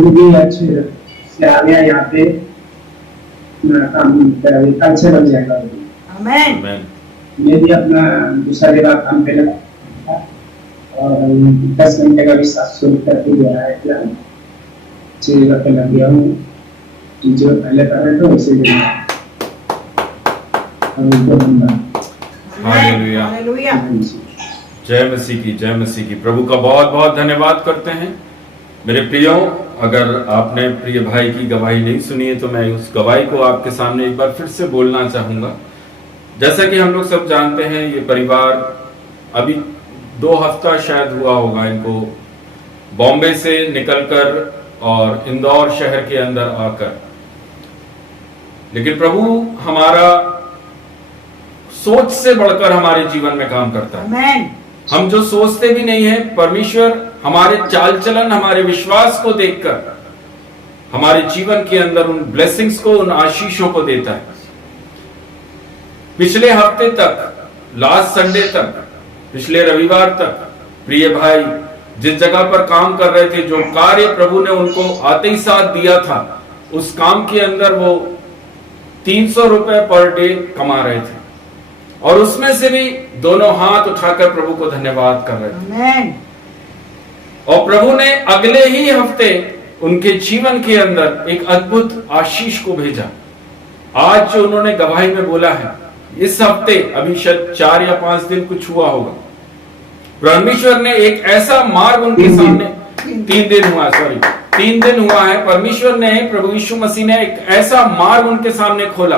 भी अच्छे से आ गया यहाँ पे अपना काम अच्छे लग जाएगा। आमेन। मैं भी अपना दूसरा जगह काम पे लगा और 10 घंटे का भी 700 रुपया पे गया है, क्या अच्छी जगह पे लग गया हूँ, जो पहले कर रहे थे वैसे हालेलुया। जय मसीह की, जय मसीह की। प्रभु का बहुत बहुत धन्यवाद करते हैं। मेरे प्रियो, अगर आपने प्रिय भाई की गवाही नहीं सुनी है तो मैं उस गवाही को आपके सामने एक बार फिर से बोलना चाहूंगा। जैसा कि हम लोग सब जानते हैं, ये परिवार अभी 2 हफ्ता शायद हुआ होगा इनको बॉम्बे से निकलकर और इंदौर शहर के अंदर आकर, लेकिन प्रभु हमारा सोच से बढ़कर हमारे जीवन में काम करता है। आमेन। हम जो सोचते भी नहीं है, परमेश्वर हमारे चाल चलन, हमारे विश्वास को देखकर हमारे जीवन के अंदर उन ब्लेसिंग्स को, उन आशीषों को देता है। पिछले हफ्ते तक, लास्ट संडे तक, पिछले रविवार तक प्रिय भाई जिस जगह पर काम कर रहे थे, जो कार्य प्रभु ने उनको आते ही साथ दिया था, उस काम के अंदर वो 300 रुपए पर डे कमा रहे थे, और उसमें से भी दोनों हाथ उठाकर प्रभु को धन्यवाद कर रहे थे। आमेन। और प्रभु ने अगले ही हफ्ते उनके जीवन के अंदर एक अद्भुत आशीष को भेजा। आज जो उन्होंने गवाही में बोला है, इस हफ्ते अभी शायद 4 या 5 दिन कुछ हुआ होगा, परमेश्वर ने एक ऐसा मार्ग उनके सामने 3 दिन हुआ, 3 दिन हुआ है। परमेश्वर ने, प्रभु यीशु मसीह ने एक ऐसा मार्ग उनके सामने खोला।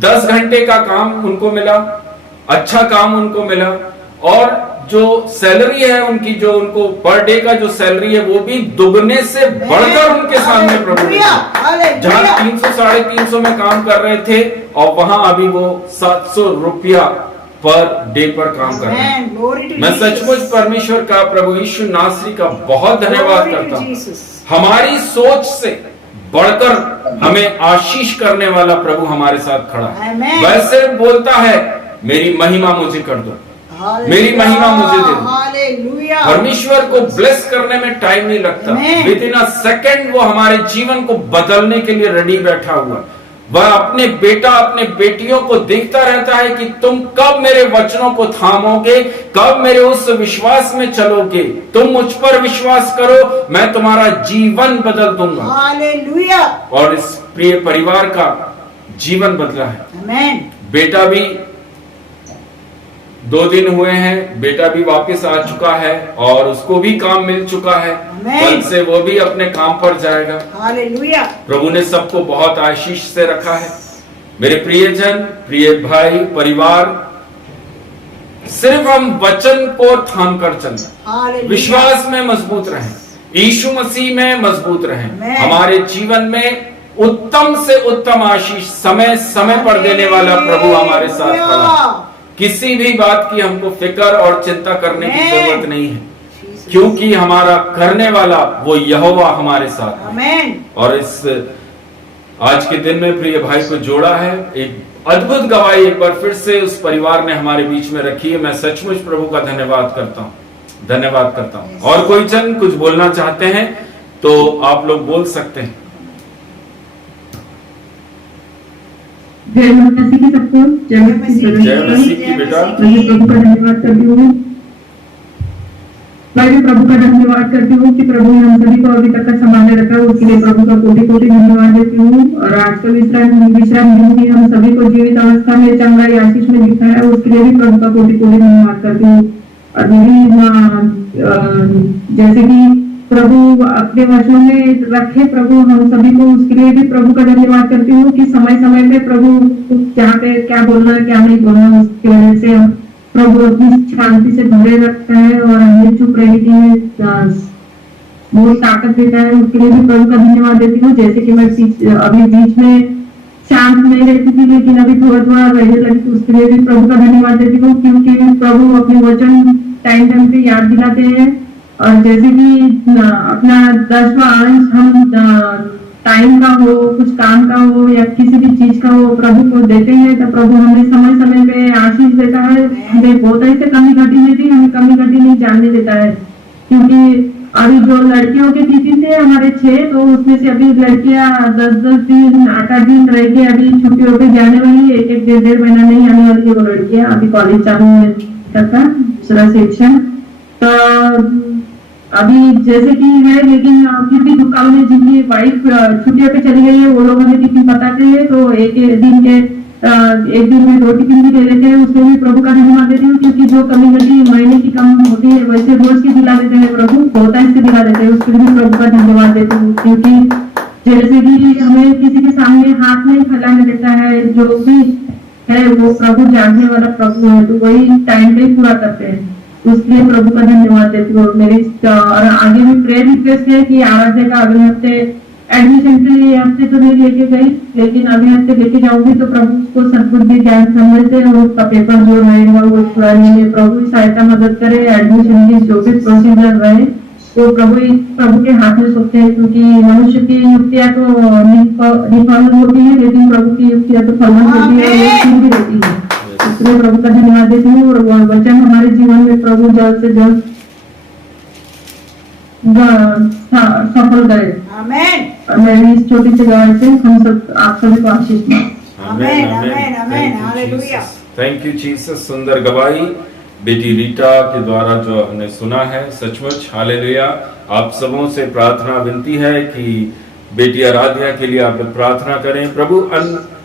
10 घंटे का काम उनको मिला, अच्छा काम उनको मिला, और जो सैलरी है उनकी, जो उनको पर डे का जो सैलरी है, वो भी दुगने से बढ़कर उनके सामने प्रभु ने, जहां 300 साढ़े 300 में काम कर रहे थे, और वहां अभी वो 700 रुपया पर डे पर काम कर रहे हैं। मैं सचमुच परमेश्वर का, प्रभु यीशु नासरी का बहुत धन्यवाद करता हूं। हमारी सोच से बढ़कर हमें आशीष करने वाला प्रभु हमारे साथ खड़ा है। वैसे बोलता है, मेरी महिमा मुझे कर दो, मेरी महिमा मुझे दे दो। परमेश्वर को ब्लेस करने में टाइम नहीं लगता, विद इन अ सेकंड वो हमारे जीवन को बदलने के लिए रेडी बैठा हुआ। वह अपने बेटा, अपने बेटियों को देखता रहता है कि तुम कब मेरे वचनों को थामोगे, कब मेरे उस विश्वास में चलोगे। तुम मुझ पर विश्वास करो, मैं तुम्हारा जीवन बदल दूंगा। हालेलुया। और इस प्रिय परिवार का जीवन बदला है। आमेन। बेटा भी 2 दिन हुए हैं, बेटा भी वापस आ चुका है और उसको भी काम मिल चुका है। कल से वो भी अपने काम पर जाएगा। हालेलुया। प्रभु ने सबको बहुत आशीष से रखा है। मेरे प्रियजन, प्रिय भाई, परिवार, सिर्फ हम वचन को थाम कर चलें, विश्वास में मजबूत रहें, यीशु मसीह में मजबूत रहें। हमारे जीवन में उत्तम से उत्तम आशीष समय समय पर देने वाला प्रभु हमारे साथ खड़ा है। किसी भी बात की हमको फिक्र और चिंता करने की जरूरत नहीं है, क्योंकि हमारा करने वाला वो यहोवा हमारे साथ है। और इस आज के दिन में प्रिय भाई को जोड़ा है, एक अद्भुत गवाही एक बार फिर से उस परिवार ने हमारे बीच में रखी है। मैं सचमुच प्रभु का धन्यवाद करता हूँ, धन्यवाद करता हूँ। और कोई जन कुछ बोलना चाहते हैं तो आप लोग बोल सकते हैं। जय मसीह की सबको, जय मसीह की बेटा। मैं प्रभु का धन्यवाद करती हूँ, मैं भी प्रभु का धन्यवाद करती हूँ कि प्रभु ने हम सभी को अभी तक का संभाले रखा है। उसके लिए प्रभु का कोटि कोटि धन्यवाद देती हूँ। और आज का विश्राम दिन भी हम सभी को जीवित अवस्था में चंगाई आशीष में दिखाया, उसके लिए भी प्रभु का कोटि कोटि धन्यवाद करती हूँ। और मेरी जैसे कि प्रभु अपने वचनों में रखे, प्रभु हम सभी को, उसके लिए भी प्रभु का धन्यवाद करती हूँ कि समय समय में प्रभु जहाँ पे क्या बोलना है क्या नहीं बोलना, उसकी वजह से हम प्रभु अपनी शांति से भरे रखता है और हमें चुप रहने की वो ताकत देता है। उसके लिए भी प्रभु का धन्यवाद देती हूँ। जैसे कि मैं अभी बीच में शांत नहीं रहती थी, लेकिन अभी थोड़ा थोड़ा रहने लगी, तो उसके लिए भी प्रभु का धन्यवाद देती हूँ, क्योंकि प्रभु अपने वचन टाइम टाइम पे याद दिलाते हैं। और जैसे कि अपना 10वां अंश हम टाइम का हो, कुछ काम का हो या किसी भी चीज का हो, प्रभु को देते हैं, तो प्रभु हमें समय समय पे आशीष देता है। हमें बहुत ऐसे कमी घटी नहीं थी, हमें कमी घटी नहीं जानने देता है। क्योंकि अभी जो लड़कियों के तिथि थे हमारे 6, तो उसमें से अभी लड़कियां 10-10 दिन 8-8 दिन रह के अभी छुट्टियों पे जाने वाली है, 1-1 डेढ़ महीना नहीं आने वाली है वो लड़कियां। अभी कॉलेज चालू है तक दूसरा सेक्शन, तो अभी जैसे कि है, लेकिन फिर भी दुकान में जिनकी वाइफ छुट्टियों पे चली गई है वो लोग हमें टिफिन बताते हैं, तो एक दिन में 2 टिफिन भी दे देते हैं। उसमें भी प्रभु का धन्यवाद देती हूँ, क्योंकि जो कमी घटी महीने की कम होती है वैसे रोज की दिला देते हैं प्रभु, बहुत ऐसे दिला देते हैं, उसके लिए भी प्रभु का धन्यवाद देती हूँ। क्योंकि जैसे कि हमें किसी के सामने हाथ नहीं फैलाने देता है, जो भी है वो प्रभु जानने वाला प्रभु है, तो वही टाइम पे पूरा करते हैं, उसके लिए प्रभु का धन्यवाद देती हूँ। मेरी और आगे भी प्रेयर रिक्वेस्ट है कि आराध्या का अगले हफ्ते एडमिशन के लिए हफ्ते तो नहीं लेके गई, लेकिन अगले हफ्ते लेके जाऊंगी, तो प्रभु को सद्बुद्धि ज्ञान समझ से और उसका पेपर जो रहेगा वो छुड़ाने में प्रभु सहायता मदद करे। एडमिशन की जो भी प्रोसीजर रहे वो प्रभु के हाथ में सौंपते हैं, क्योंकि मनुष्य की युक्तियां तो निफल होती है, लेकिन प्रभु की युक्तियां तो फलवान होती है, वो भी रहती है। इसलिए प्रभु का धन्यवाद देती हूँ, और वह वचन हमारे जीवन में प्रभु जल्द से जल्द सफल करे। आमेन। और मेरी इस छोटी सी गवाही से हम सब आप सभी को आशीष दें। आमेन, amen, amen, hallelujah. Thank you Jesus. सुंदर गवाही बेटी रीटा के द्वारा जो हमने सुना है, सचमुच हालेलुया। आप सबों से प्रार्थना विनती है कि बेटी आराध्या के लिए आप लोग प्रार्थना करें। प्रभु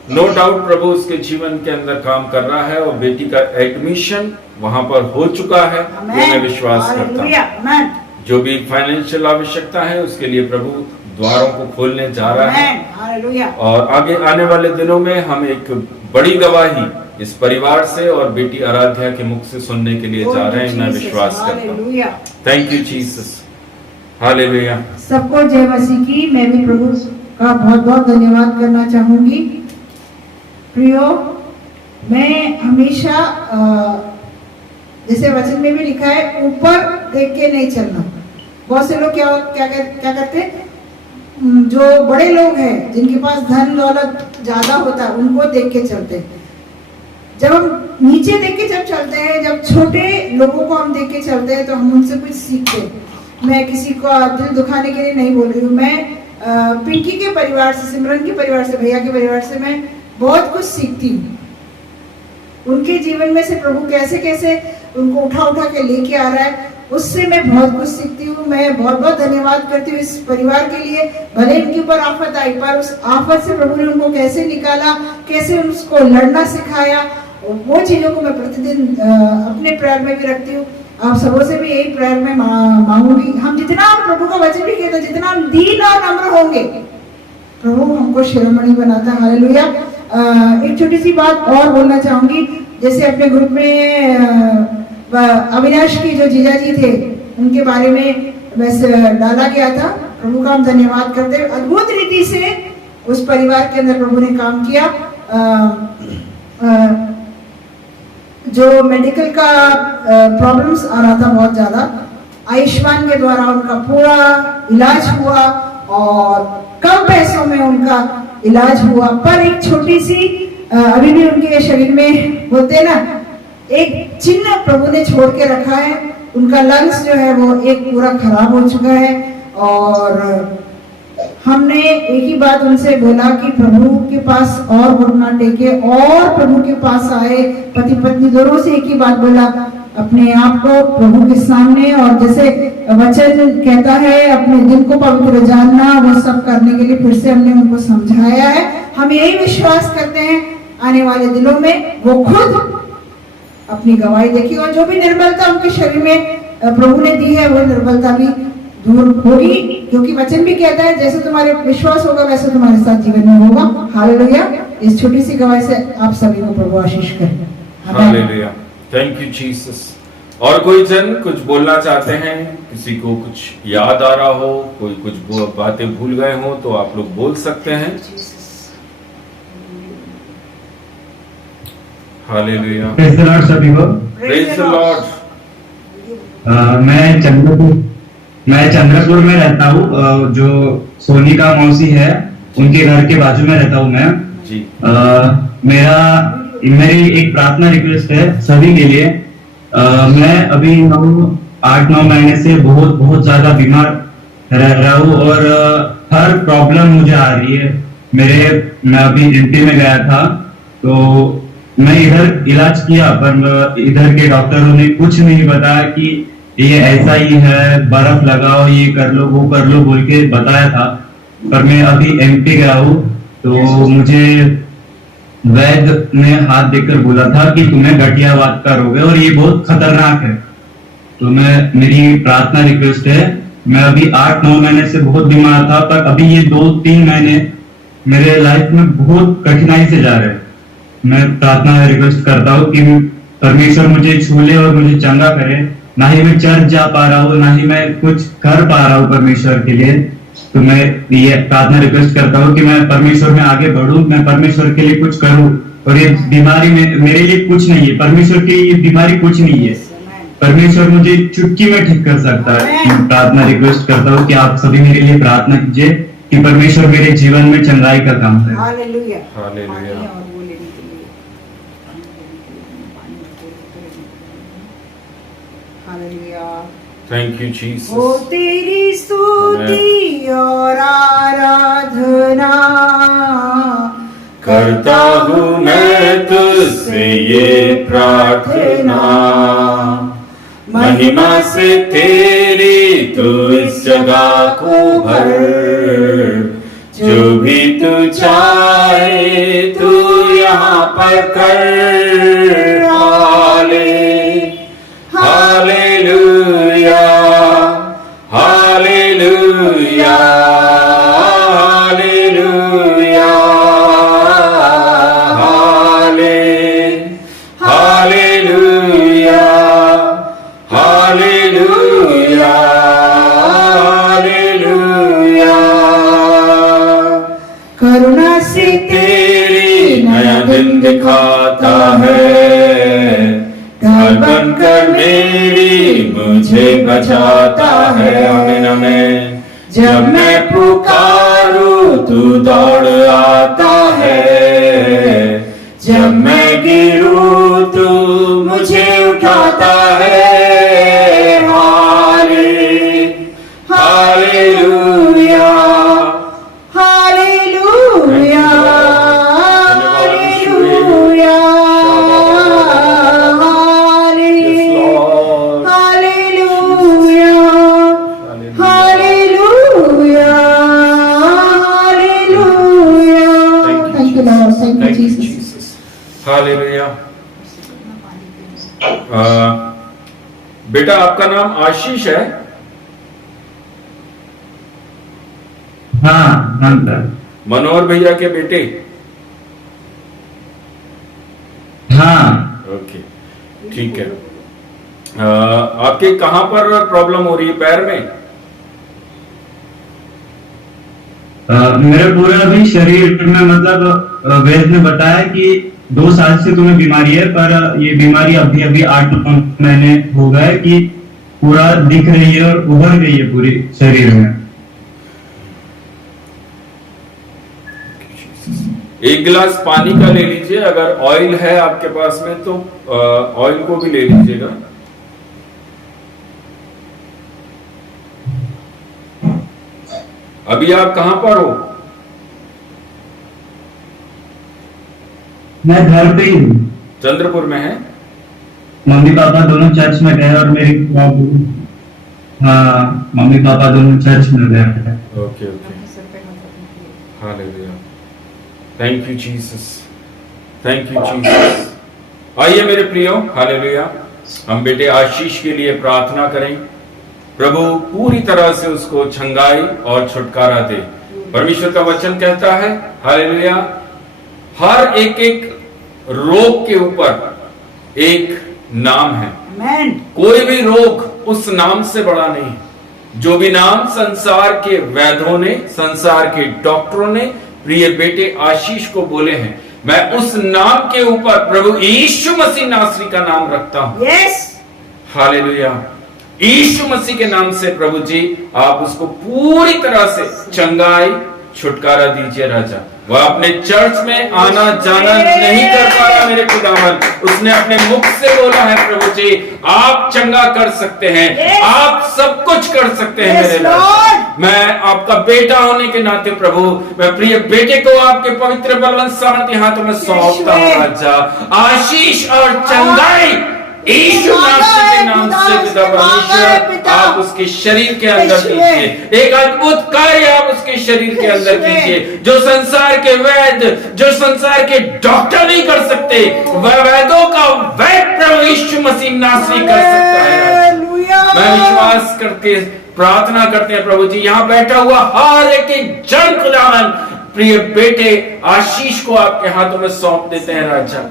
नो डाउट प्रभु उसके जीवन के अंदर काम कर रहा है, और बेटी का एडमिशन वहां पर हो चुका है, ये मैं विश्वास करता हूँ। जो भी फाइनेंशियल आवश्यकता है उसके लिए प्रभु द्वारों को खोलने जा रहा है, और आगे आने वाले दिनों में हम एक बड़ी गवाही इस परिवार से और बेटी आराध्या के मुख से सुनने के लिए जा रहे हैं, मैं विश्वास करता हूँ। Thank you Jesus, hallelujah. सबको जय मसीह की। मैं भी प्रभु का बहुत बहुत धन्यवाद करना चाहूंगी। प्रियो, मैं हमेशा जैसे वचन में भी लिखा है, ऊपर देख के नहीं चलना। बहुत से लोग क्या करते हैं, जो बड़े लोग हैं जिनके पास धन दौलत ज्यादा होता है उनको देख के चलते हैं। जब हम नीचे देख के जब चलते हैं, जब छोटे लोगों को हम देख के चलते हैं, तो हम उनसे कुछ सीखते हैं। मैं किसी को दिल दुखाने के लिए नहीं बोल रही हूँ, मैं पिंकी के परिवार से, सिमरन के परिवार से, भैया के परिवार से मैं बहुत कुछ सीखती हूँ। उनके जीवन में से प्रभु कैसे कैसे उनको उठा उठा के लेके आ रहा है, उससे मैं बहुत कुछ सीखती हूँ। मैं बहुत बहुत धन्यवाद करती हूँ इस परिवार के लिए। भले इनके ऊपर आफत आई, पर उस आफत से प्रभु ने उनको कैसे निकाला, कैसे उसको लड़ना सिखाया, वो चीजों को मैं प्रतिदिन अपने प्रेयर में भी रखती हूँ। आप सबों से भी यही प्रेयर में मांगूंगी। हम जितना प्रभु का वचन भी कहते, जितना हम दीन और नम्र होंगे, प्रभु हमको शिरोमणि बनाता है। हालेलुया। एक छोटी सी बात और बोलना चाहूंगी। जैसे अपने ग्रुप में अविनाश की जो जीजा जी थे, उनके बारे में वैसे डाला गया था। प्रभु का हम धन्यवाद करते हैं, अद्भुत रीति से उस परिवार के अंदर प्रभु ने काम किया। जो मेडिकल का प्रॉब्लम्स आ रहा था बहुत ज्यादा, आयुष्मान के द्वारा उनका पूरा इलाज हुआ, और कम पैसों में उनका इलाज हुआ। पर एक छोटी सी अभी भी उनके शरीर में होते ना, एक चिन्ह प्रभु ने छोड़ के रखा है। उनका लंग्स जो है वो एक पूरा खराब हो चुका है, और हमने एक ही बात उनसे बोला कि प्रभु के पास और घुटना टेके और प्रभु के पास आए। पति पत्नी दोनों से एक ही बात बोला, अपने आप को प्रभु के सामने, और जैसे वचन कहता है अपने दिल को पवित्र जानना, वो सब करने के लिए फिर से हमने उनको समझाया है। हम यही विश्वास करते हैं आने वाले दिनों में वो खुद अपनी गवाही देखी, और जो भी निर्बलता उनके शरीर में प्रभु ने दी है वो निर्बलता भी दूर होगी, क्योंकि वचन भी कहता है जैसे तुम्हारे विश्वास होगा वैसे तुम्हारे साथ जीवन में होगा। हालेलुया। इस छोटी सी गवाही से आप सभी को प्रभु आशीष करे। हालेलुया। Thank you Jesus. और कोई जन कुछ बोलना चाहते हैं, किसी को कुछ याद आ रहा हो, कोई कुछ बातें भूल गए हो, तो आप लोग बोल सकते हैं। हालेलुया। प्रेज द लॉर्ड सभी को। Praise the Lord. मैं चंद्रपुर में रहता हूँ। जो सोनिका मौसी है उनके घर के बाजू में रहता हूँ मैं जी। मेरी एक प्रार्थना रिक्वेस्ट है सभी के लिए। मैं अभी 8-9 महीने से बहुत ज्यादा बीमार रह रहा हूँ और हर प्रॉब्लम मुझे आ रही है। मैं अभी एमपी में गया था तो मैं इधर इलाज किया पर इधर के डॉक्टरों ने कुछ नहीं बताया कि ये ऐसा ही है, बर्फ लगाओ, ये कर लो वो कर लो बोल के बताया था। पर मैं अभी एमपी गया हूँ तो मुझे वैद्य ने हाथ देकर बोला था कि तुम्हें गठियावात का रोग है और ये बहुत खतरनाक है। तो मेरी प्रार्थना रिक्वेस्ट है, मैं अभी 8-9 महीने से बहुत बीमार था पर अभी ये 2-3 महीने मेरे लाइफ में बहुत कठिनाई से जा रहे हैं। मैं प्रार्थना रिक्वेस्ट करता हूँ कि परमेश्वर मुझे छू ले और मुझे चंगा करे। ना ही मैं चर्च जा पा रहा हूँ, ना ही मैं कुछ कर पा रहा हूँ परमेश्वर के लिए। तो मैं ये प्रार्थना रिक्वेस्ट करता हूँ कि मैं परमेश्वर में आगे बढ़ूं, मैं परमेश्वर के लिए कुछ करूं। और ये बीमारी में मेरे लिए कुछ नहीं है, परमेश्वर के लिए ये बीमारी कुछ नहीं है। परमेश्वर मुझे चुटकी में ठीक कर सकता है। मैं प्रार्थना रिक्वेस्ट करता हूँ कि आप सभी मेरे लिए प्रार्थना कीजिए कि परमेश्वर मेरे जीवन में चंगाई का काम करे। हालेलुया। हालेलुया। और वो लेने के लिए हालेलुया। Thank you Jesus. हो तेरी स्तुति और आराधना करता हूँ मैं तुझसे ये प्रार्थना, महिमा से तेरी तू इस जगह को भर, जो भी तू चाहे तू यहाँ पर कर। Hallelujah, hallelujah, hallelujah, hallelujah, hallelujah, hallelujah. करुणा से तेरी नया दिन दिखाता है, ढाल बनकर मेरी मुझे बचाता है। आमीन आमीन। जब मैं पुकारूं तू दौड़ आता है, जब मैं गिरूं तू मुझे उठाता है। Hallelujah, hallelujah, hallelujah, hallelujah, hallelujah, hallelujah. Thank you Lord, thank you Jesus. Hallelujah. बेटा आपका नाम आशीष है? हाँ सर। मनोहर भैया के बेटे? हाँ ओके ठीक है। आपके कहाँ पर प्रॉब्लम हो रही है? पैर में? मेरे पूरा भी शरीर में मतलब वैद्य ने बताया कि 2 साल से तुम्हें बीमारी है, पर ये बीमारी अभी 8-9 महीने हो गए कि पूरा दिख रही है और उभर गई है पूरी शरीर में। एक गिलास पानी का ले लीजिए, अगर ऑयल है आपके पास में तो ऑयल को भी ले लीजिएगा। अभी आप कहां पर हो? मैं घर पे ही हूँ। चंद्रपुर में है? मम्मी पापा दोनों चर्च में गए और मेरी हाँ मम्मी पापा दोनों चर्च में गए। Okay okay. Hallelujah. Thank you Jesus, thank you Jesus. आइए मेरे प्रियो, हालेलुया, हम बेटे आशीष के लिए प्रार्थना करें। प्रभु पूरी तरह से उसको छंगाई और छुटकारा दे। परमेश्वर का वचन कहता है, हालेलुया, हर एक रोग के ऊपर एक नाम है। कोई भी रोग उस नाम से बड़ा नहीं। जो भी नाम संसार के वैद्यों ने, संसार के डॉक्टरों ने प्रिय बेटे आशीष को बोले हैं, मैं उस नाम के ऊपर प्रभु यीशु मसीह नासरी का नाम रखता हूं। Yes, hallelujah. यीशु मसीह के नाम से प्रभु जी आप उसको पूरी तरह से चंगाई छुटकारा दीजिए राजा। वह अपने चर्च में आना जाना नहीं कर पा रहा मेरे खुदावन, उसने अपने मुख से बोला है प्रभु जी आप चंगा कर सकते हैं, आप सब कुछ कर सकते हैं मेरे राजा। मैं आपका बेटा होने के नाते प्रभु मैं प्रिय बेटे को आपके पवित्र बलवंत सामर्थ्य हाथों में सौंपता हूं राजा। आशीष और चंगाई यीशु मसीह के नाम से पिता परमेश्वर आप उसके शरीर के अंदर कीजिए, एक अद्भुत कार्य आप उसके शरीर के अंदर कीजिए। जो संसार के वैद्य, जो संसार के डॉक्टर नहीं कर सकते, वह वैद्यों का वैद्य प्रभु यीशु मसीह नासरी कर सकता है। मैं विश्वास करके प्रार्थना करते हैं प्रभु जी यहाँ बैठा हुआ हर एक जन खुदावन प्रिय बेटे आशीष को आपके हाथों में सौंप देते हैं राजा।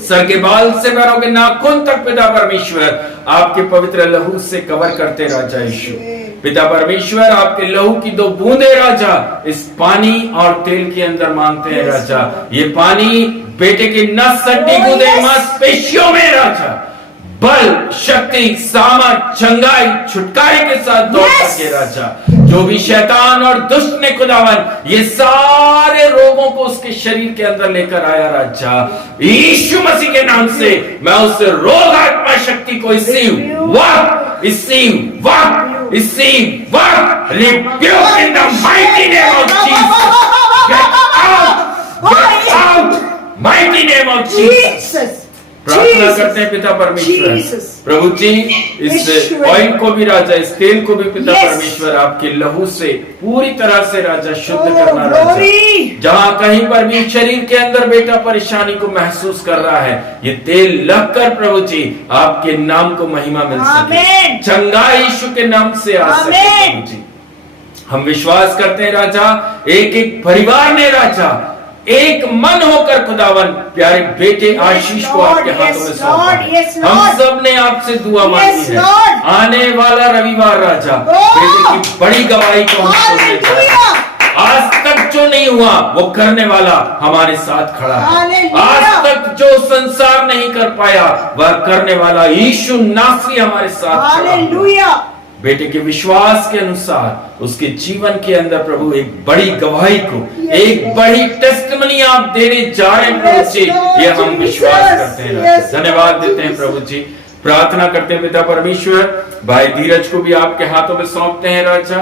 सर के बाल से पैरों के नाखून तक पिता परमेश्वर आपके पवित्र लहू से कवर करते राजा यीशु। पिता परमेश्वर आपके लहू की 2 बूंदे राजा इस पानी और तेल के अंदर मांगते हैं राजा। ये पानी बेटे की नस हड्डी गुर्दे मांसपेशियों में राजा बल शक्ति सामर्थ चंगाई छुटकारे के साथ दौड़ सके राजा। जो भी शैतान और दुष्ट ने खुदावन ये सारे रोगों को उसके शरीर के अंदर लेकर आया राजा, यीशु मसीह के नाम से मैं उस रोग आत्मा शक्ति को rebuke in the mighty name of Jesus. Get out, mighty name of Jesus. प्रार्थना करते हैं पिता परमेश्वर प्रभु जी इस ऑयल को भी राजा इस तेल को भी पिता परमेश्वर आपके लहू से पूरी तरह से राजा शुद्ध करना राजा। जहां कहीं पर भी शरीर के अंदर बेटा परेशानी को महसूस कर रहा है ये तेल लगकर प्रभु जी आपके नाम को महिमा मिल सके, चंगाई यीशु के नाम से आ सके प्रभु जी। हम विश्वास करते हैं राजा एक एक परिवार ने राजा एक मन होकर खुदावन प्यारे बेटे आशीष को आपके हाथों में सौंपा। हम सब ने आपसे दुआ मांगी है आने वाला रविवार राजा बेटे की बड़ी गवाही को हम सुनने जा रहे हैं। आज तक जो नहीं हुआ वो करने वाला हमारे साथ खड़ा है। आज तक जो संसार नहीं कर पाया वह करने वाला यीशु नासरी हमारे साथ खड़ा है। बेटे के विश्वास के अनुसार उसके जीवन के अंदर प्रभु एक बड़ी गवाही को एक बड़ी टेस्टिमनी आप देने जा रहे हैं प्रभु जी, ये हम विश्वास करते हैं। धन्यवाद देते हैं प्रभु जी। प्रार्थना करते हैं पिता परमेश्वर भाई धीरज को भी आपके हाथों में सौंपते हैं राजा।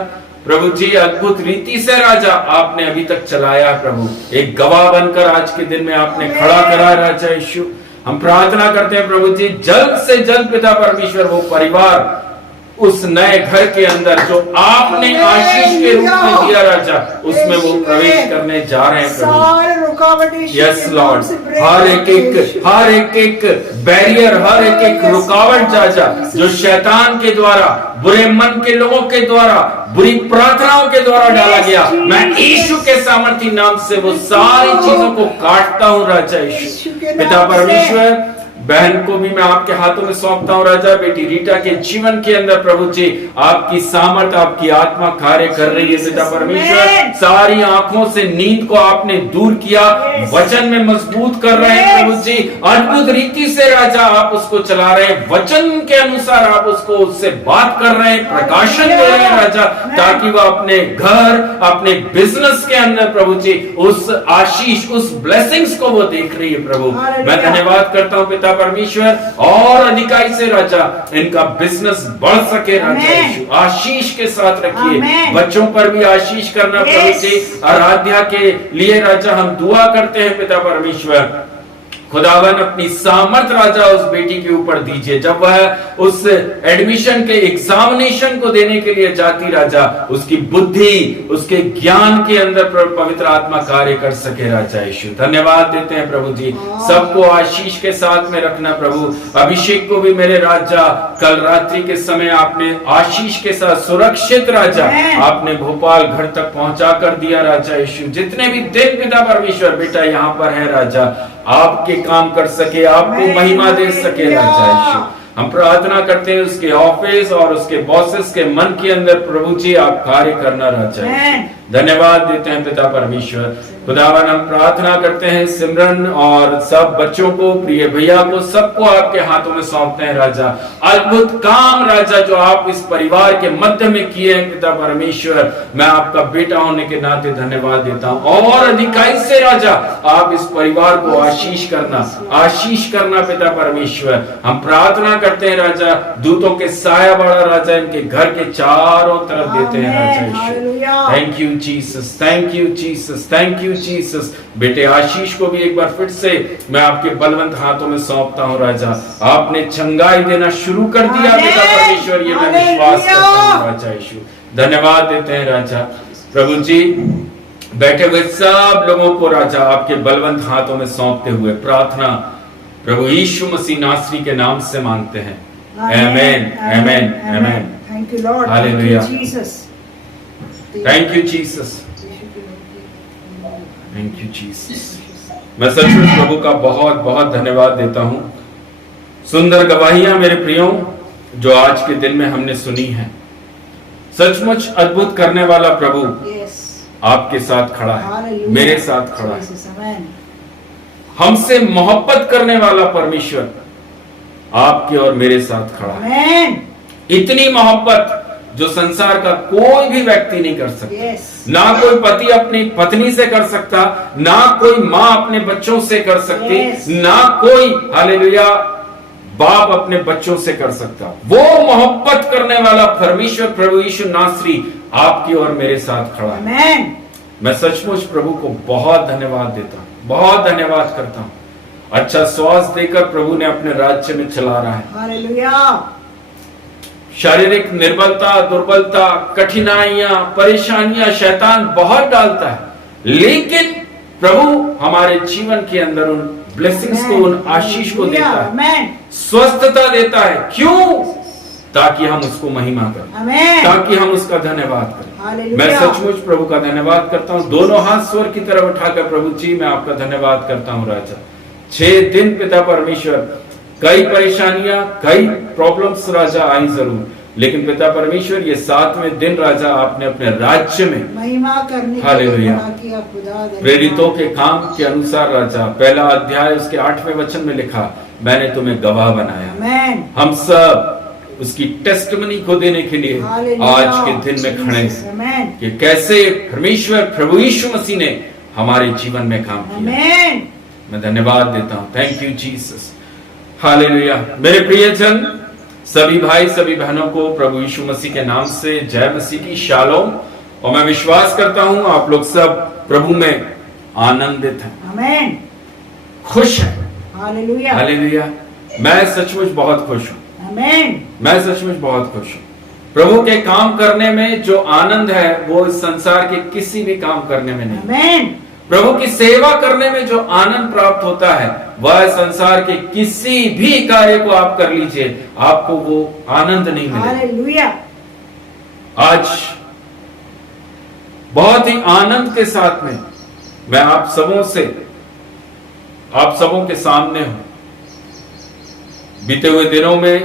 प्रभु जी अद्भुत रीति से राजा आपने अभी तक चलाया है प्रभु, एक गवाह बनकर आज के दिन में आपने खड़ा करा राजा यीशु। हम प्रार्थना करते हैं प्रभु जी जल्द से जल्द पिता परमेश्वर वो परिवार उस नए घर के अंदर जो आपने आशीष के रूप में दिया राजा उसमें वो प्रवेश करने जा रहे हैं प्रभु। यस लॉर्ड, हर एक बैरियर हर एक रुकावट राजा जो शैतान के द्वारा बुरे मन के लोगों के द्वारा बुरी प्रार्थनाओं के द्वारा डाला गया मैं यीशु के सामर्थी नाम से वो सारी चीजों को काटता हूँ राजा यीशु। पिता परमेश्वर बहन को भी मैं आपके हाथों में सौंपता हूँ राजा। बेटी रीटा के जीवन के अंदर प्रभु जी आपकी सामर्थ आपकी आत्मा कार्य कर रही है पिता परमेश्वर। सारी आंखों से नींद को आपने दूर किया, वचन में मजबूत कर रहे हैं प्रभु जी। अद्भुत रीति से राजा आप उसको चला रहे हैं, वचन के अनुसार आप उसको उससे बात कर रहे हैं, प्रकाशन दे रहे हैं राजा, ताकि वह अपने घर अपने बिजनेस के अंदर प्रभु जी उस आशीष उस ब्लेसिंग्स को वो देख रही है प्रभु। मैं धन्यवाद करता हूँ पिता परमेश्वर और अधिकाई से राजा इनका बिजनेस बढ़ सके राजा यीशु। आशीष के साथ रखिए, बच्चों पर भी आशीष करना प्रभु जी। आराध्या के लिए राजा हम दुआ करते हैं पिता परमेश्वर। खुदावन अपनी सामर्थ राजा उस बेटी के ऊपर दीजिए, जब वह उस एडमिशन के एग्जामिनेशन को देने के लिए जाती राजा उसकी बुद्धि उसके ज्ञान के अंदर पवित्र आत्मा कार्य कर सके राजा यीशु। धन्यवाद देते हैं प्रभु जी, सबको आशीष के साथ में रखना प्रभु। अभिषेक को भी मेरे राजा कल रात्रि के समय आपने आशीष के साथ सुरक्षित राजा आपने भोपाल घर तक पहुंचा कर दिया राजा यीशु। जितने भी दिन पिता परमेश्वर बेटा यहाँ पर है राजा आपके काम कर सके, आपको महिमा दे सके राजा यीशु। हम प्रार्थना करते हैं उसके ऑफिस और उसके बॉसेस के मन के अंदर प्रभु जी आप कार्य करना राजा यीशु। धन्यवाद देते हैं पिता परमेश्वर। खुदावन हम प्रार्थना करते हैं सिमरन और सब बच्चों को, प्रिय भैया को, सबको आपके हाथों में सौंपते हैं राजा। अद्भुत काम राजा जो आप इस परिवार के मध्य में किए हैं पिता परमेश्वर, मैं आपका बेटा होने के नाते धन्यवाद देता हूं। और अधिकाई से राजा आप इस परिवार को आशीष करना पिता परमेश्वर। हम प्रार्थना करते हैं राजा, दूतों के साया बड़ा राजा इनके घर के चारों तरफ देते हैं राजा। Thank you Jesus, thank you Jesus, thank you Jesus. बेटे आशीष को भी एक बार फिर से मैं आपके बलवंत हाथों में सौंपता हूं राजा। आपने चंगाई देना शुरू कर दिया पिता परमेश्वर, ये मैं विश्वास करता हूं राजा यीशु। धन्यवाद देते हैं राजा। प्रभु जी बैठे हुए सब लोगों को राजा आपके बलवंत हाथों में सौंपते हुए प्रार्थना प्रभु यीशु मसीह नासरी के नाम से मांगते हैं। Amen, amen, amen. Thank you Lord, hallelujah, thank you Jesus, thank you Jesus, thank you Jesus. मैं सचमुच प्रभु का बहुत बहुत धन्यवाद देता हूं। सुंदर गवाहियां मेरे प्रियो जो आज के दिन में हमने सुनी है, सचमुच अद्भुत करने वाला प्रभु आपके साथ खड़ा है, मेरे साथ खड़ा है। हमसे मोहब्बत करने वाला परमेश्वर आपके और मेरे साथ खड़ा है। इतनी मोहब्बत जो संसार का कोई भी व्यक्ति नहीं कर सकता। ना कोई पति अपनी पत्नी से कर सकता, ना कोई माँ अपने बच्चों से कर सकती, ना कोई हालेलुया बाप अपने बच्चों से कर सकता। वो मोहब्बत करने वाला परमेश्वर प्रभु यीशु नासरी आपकी और मेरे साथ खड़ा है। मैं सचमुच प्रभु को बहुत धन्यवाद देता हूं, बहुत धन्यवाद करता हूं। अच्छा श्वास देकर प्रभु ने अपने राज्य में चला रहा है। हालेलुया। शारीरिक निर्बलता, दुर्बलता, कठिनाइयां, परेशानियां शैतान बहुत डालता है, लेकिन प्रभु हमारे जीवन के अंदर उन ब्लेसिंग्स को, उन आशीष को देता है, स्वस्थता देता है। क्यों? ताकि हम उसको महिमा करें, ताकि हम उसका धन्यवाद करें। मैं सचमुच प्रभु का धन्यवाद करता हूं। दोनों हाथ स्वर की तरफ उठाकर प्रभु जी मैं आपका धन्यवाद करता हूं राजा। 6 दिन पिता परमेश्वर, कई परेशानियां, कई प्रॉब्लम्स राजा आई जरूर, लेकिन पिता परमेश्वर ये 7वें दिन राजा आपने अपने राज्य में महिमा करने हालेलुया प्रेरितों के काम के अनुसार राजा 1 अध्याय उसके 8वें वचन में लिखा, मैंने तुम्हें गवाह बनाया। हम सब उसकी टेस्टमनी को देने के लिए आज के दिन में खड़े हैं कि कैसे परमेश्वर प्रभु यीशु मसीह ने हमारे जीवन में काम किया। मैं धन्यवाद देता हूं। Thank you Jesus, hallelujah. मेरे प्रियजन, सभी भाई सभी बहनों को प्रभु यीशु मसीह के नाम से जय मसीह की शालोम। और मैं विश्वास करता हूं आप लोग सब प्रभु में आनंदित हैं, आमेन, खुश हैं। Hallelujah, hallelujah. मैं सचमुच बहुत खुश हूं, आमेन। मैं सचमुच बहुत खुश हूं। प्रभु के काम करने में जो आनंद है वो इस संसार के किसी भी काम करने में नहीं, आमेन। प्रभु की सेवा करने में जो आनंद प्राप्त होता है वह संसार के किसी भी कार्य को आप कर लीजिए, आपको वो आनंद नहीं मिलेगा। हालेलुया। आज बहुत ही आनंद के साथ में मैं आप सबों के सामने हूं। बीते हुए दिनों में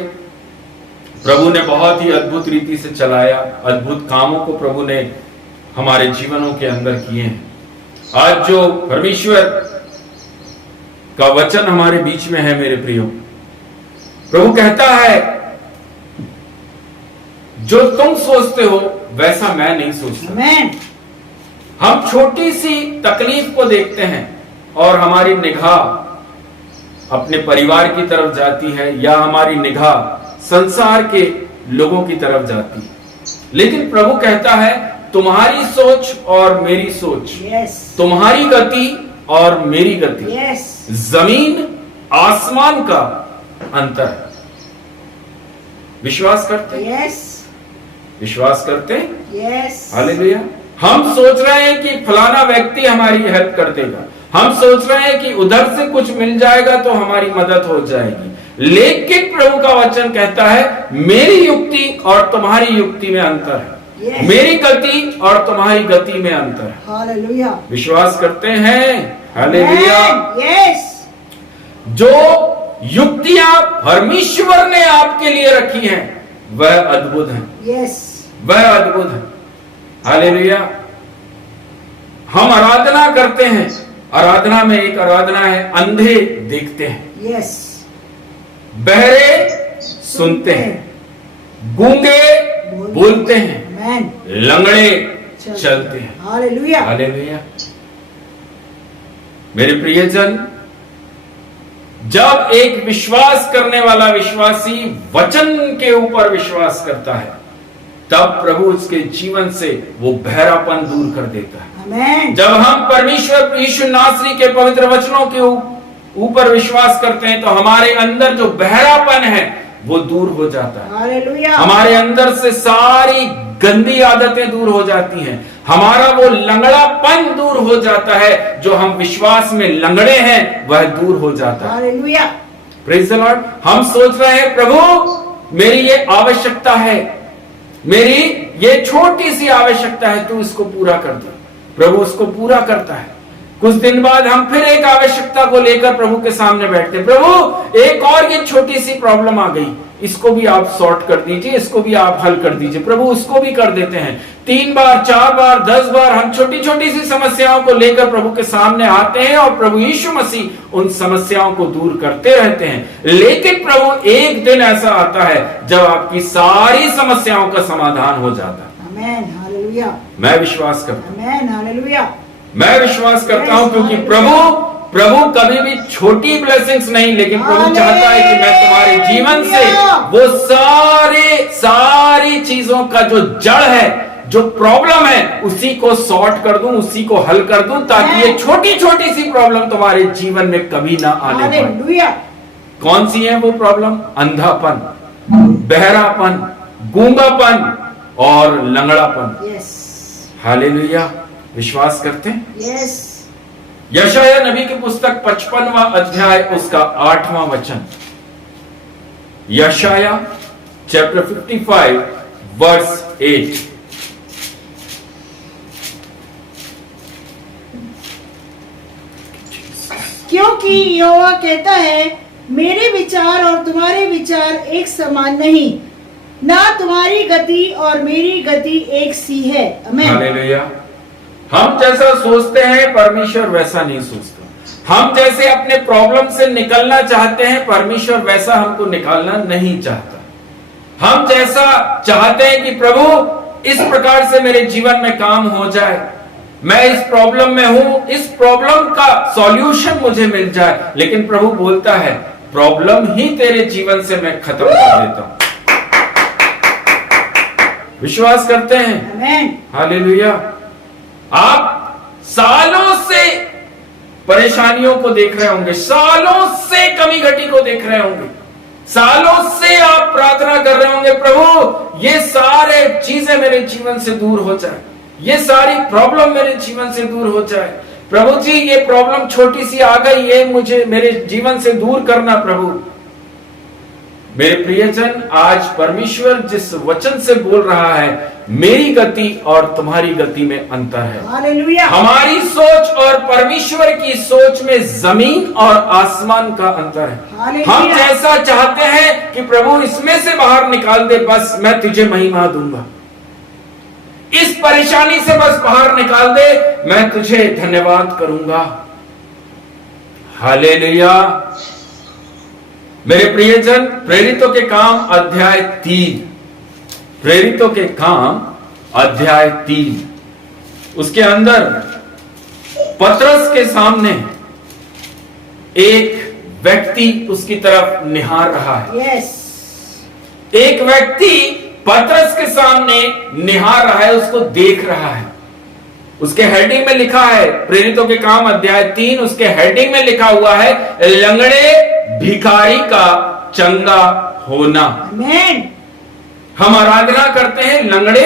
प्रभु ने बहुत ही अद्भुत रीति से चलाया, अद्भुत कामों को प्रभु ने हमारे जीवनों के अंदर किए हैं। आज जो परमेश्वर का वचन हमारे बीच में है मेरे प्रियो, प्रभु कहता है जो तुम सोचते हो वैसा मैं नहीं सोचता। हम छोटी सी तकलीफ को देखते हैं और हमारी निगाह अपने परिवार की तरफ जाती है या हमारी निगाह संसार के लोगों की तरफ जाती है, लेकिन प्रभु कहता है तुम्हारी सोच और मेरी सोच, तुम्हारी गति और मेरी गति, जमीन आसमान का अंतर है। विश्वास करते? विश्वास करते? हालेलुया। हम सोच रहे हैं कि फलाना व्यक्ति हमारी हेल्प कर देगा, हम सोच रहे हैं कि उधर से कुछ मिल जाएगा तो हमारी मदद हो जाएगी, लेकिन प्रभु का वचन कहता है मेरी युक्ति और तुम्हारी युक्ति में अंतर है, मेरी गति और तुम्हारी गति में अंतर है। हालेलुया। विश्वास करते हैं? हालेलुया। जो युक्तियां परमेश्वर ने आपके लिए रखी हैं वह अद्भुत है, वह अद्भुत है। हालेलुया। हम आराधना करते हैं, आराधना में एक आराधना है अंधे देखते हैं, यस, बहरे सुनते हैं, गूंगे बोलते हैं, आमेन, लंगड़े चलते हैं। Hallelujah, hallelujah. मेरे प्रियजन, जब एक विश्वास करने वाला विश्वासी वचन के ऊपर विश्वास करता है, तब प्रभु उसके जीवन से वो बहरापन दूर कर देता है। आमेन, जब हम परमेश्वर यीशु नासरी के पवित्र वचनों के ऊपर विश्वास करते हैं, तो हमारे अंदर जो बहरापन है वो दूर हो जाता है। हालेलुया, हमारे अंदर से सारी गंदी आदतें दूर हो जाती हैं, हमारा वो लंगड़ापन दूर हो जाता है, जो हम विश्वास में लंगड़े हैं वह दूर हो जाता है। Hallelujah, praise the Lord. हम सोच रहे हैं प्रभु मेरी ये आवश्यकता है, मेरी ये छोटी सी आवश्यकता है, तू इसको पूरा कर दे। प्रभु उसको पूरा करता है। कुछ दिन बाद हम फिर एक आवश्यकता को लेकर प्रभु के सामने बैठते हैं, प्रभु एक और ये छोटी सी प्रॉब्लम आ गई, इसको भी आप सॉर्ट कर दीजिए, इसको भी आप हल कर दीजिए। प्रभु उसको भी कर देते हैं। 3 बार 4 बार 10 बार हम छोटी छोटी सी समस्याओं को लेकर प्रभु के सामने आते हैं, और प्रभु यीशु मसीह उन समस्याओं को दूर करते रहते हैं। लेकिन प्रभु एक दिन ऐसा आता है जब आपकी सारी समस्याओं का समाधान हो जाता है। आमेन, हालेलुया, मैं विश्वास करता हूं, आमेन, हालेलुया, मैं विश्वास करता हूं, क्योंकि प्रभु कभी भी छोटी ब्लेसिंग्स नहीं, लेकिन प्रभु चाहता है कि मैं तुम्हारे जीवन से वो सारी चीजों का जो जड़ है, जो प्रॉब्लम है, उसी को सॉर्ट कर दूं, उसी को हल कर दूं, ताकि ये छोटी छोटी सी प्रॉब्लम तुम्हारे जीवन में कभी ना आने पाए। हालेलुया, कौन सी है वो प्रॉब्लम? अंधापन, बहरापन, गूंगापन और लंगड़ापन। Yes, hallelujah. विश्वास करते हैं? यस, यशाया नबी की पुस्तक 55वां अध्याय उसका 8वां वचन। यशाया चैप्टर 55 वर्स 8। क्योंकि यहोवा कहता है, मेरे विचार और तुम्हारे विचार एक समान नहीं, ना तुम्हारी गति और मेरी गति एक सी है। आमीन। हालेलुया। हम जैसा सोचते हैं परमेश्वर वैसा नहीं सोचता। हम जैसे अपने प्रॉब्लम से निकलना चाहते हैं, परमेश्वर वैसा हमको निकालना नहीं चाहता। हम जैसा चाहते हैं कि प्रभु इस प्रकार से मेरे जीवन में काम हो जाए, मैं इस प्रॉब्लम में हूं, इस प्रॉब्लम का सॉल्यूशन मुझे मिल जाए, लेकिन प्रभु बोलता है प्रॉब्लम ही तेरे जीवन से मैं खत्म कर देता हूं। विश्वास करते हैं? आमीन। हालेलुया। आप सालों से परेशानियों को देख रहे होंगे, सालों से कमी घटी को देख रहे होंगे, सालों से आप प्रार्थना कर रहे होंगे, प्रभु ये सारे चीजें मेरे जीवन से दूर हो जाए, ये सारी प्रॉब्लम मेरे जीवन से दूर हो जाए। प्रभु जी ये प्रॉब्लम छोटी सी आ गई, ये मुझे मेरे जीवन से दूर करना प्रभु। मेरे प्रियजन, आज परमेश्वर जिस वचन से बोल रहा है, मेरी गति और तुम्हारी गति में अंतर है। हालेलुया। हमारी सोच और परमेश्वर की सोच में जमीन और आसमान का अंतर है। हालेलुया। हम जैसा चाहते हैं कि प्रभु इसमें से बाहर निकाल दे, बस मैं तुझे महिमा दूंगा, इस परेशानी से बस बाहर निकाल दे, मैं तुझे धन्यवाद करूंगा। हालेलुया। मेरे प्रियजन, प्रेरितों के काम अध्याय 3, प्रेरितों के काम अध्याय 3, उसके अंदर पतरस के सामने एक व्यक्ति उसकी तरफ निहार रहा है। यस। एक व्यक्ति पतरस के सामने निहार रहा है, उसको देख रहा है। उसके हेडिंग में लिखा है, प्रेरितों के काम अध्याय 3, उसके हेडिंग में लिखा हुआ है, लंगड़े भिखारी का चंगा होना। आमीन। हम आराधना करते हैं, लंगड़े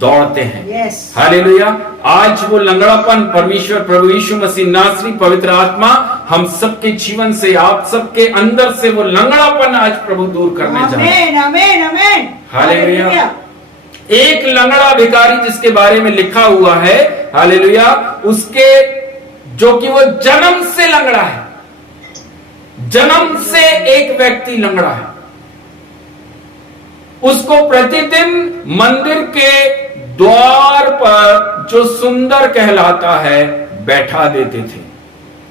दौड़ते हैं। यस। हालेलुया। आज वो लंगड़ापन परमेश्वर प्रभु यीशु मसीह नासरी पवित्र आत्मा हम सबके जीवन से, आप सबके अंदर से वो लंगड़ापन आज प्रभु दूर करने जा रहे हैं। आमीन, आमीन, आमीन। हालेलुया। एक लंगड़ा भिखारी जिसके बारे में लिखा हुआ है, हालेलुया, उसके जो कि वो जन्म से लंगड़ा है, जन्म से एक व्यक्ति लंगड़ा है, उसको प्रतिदिन मंदिर के द्वार पर जो सुंदर कहलाता है बैठा देते थे।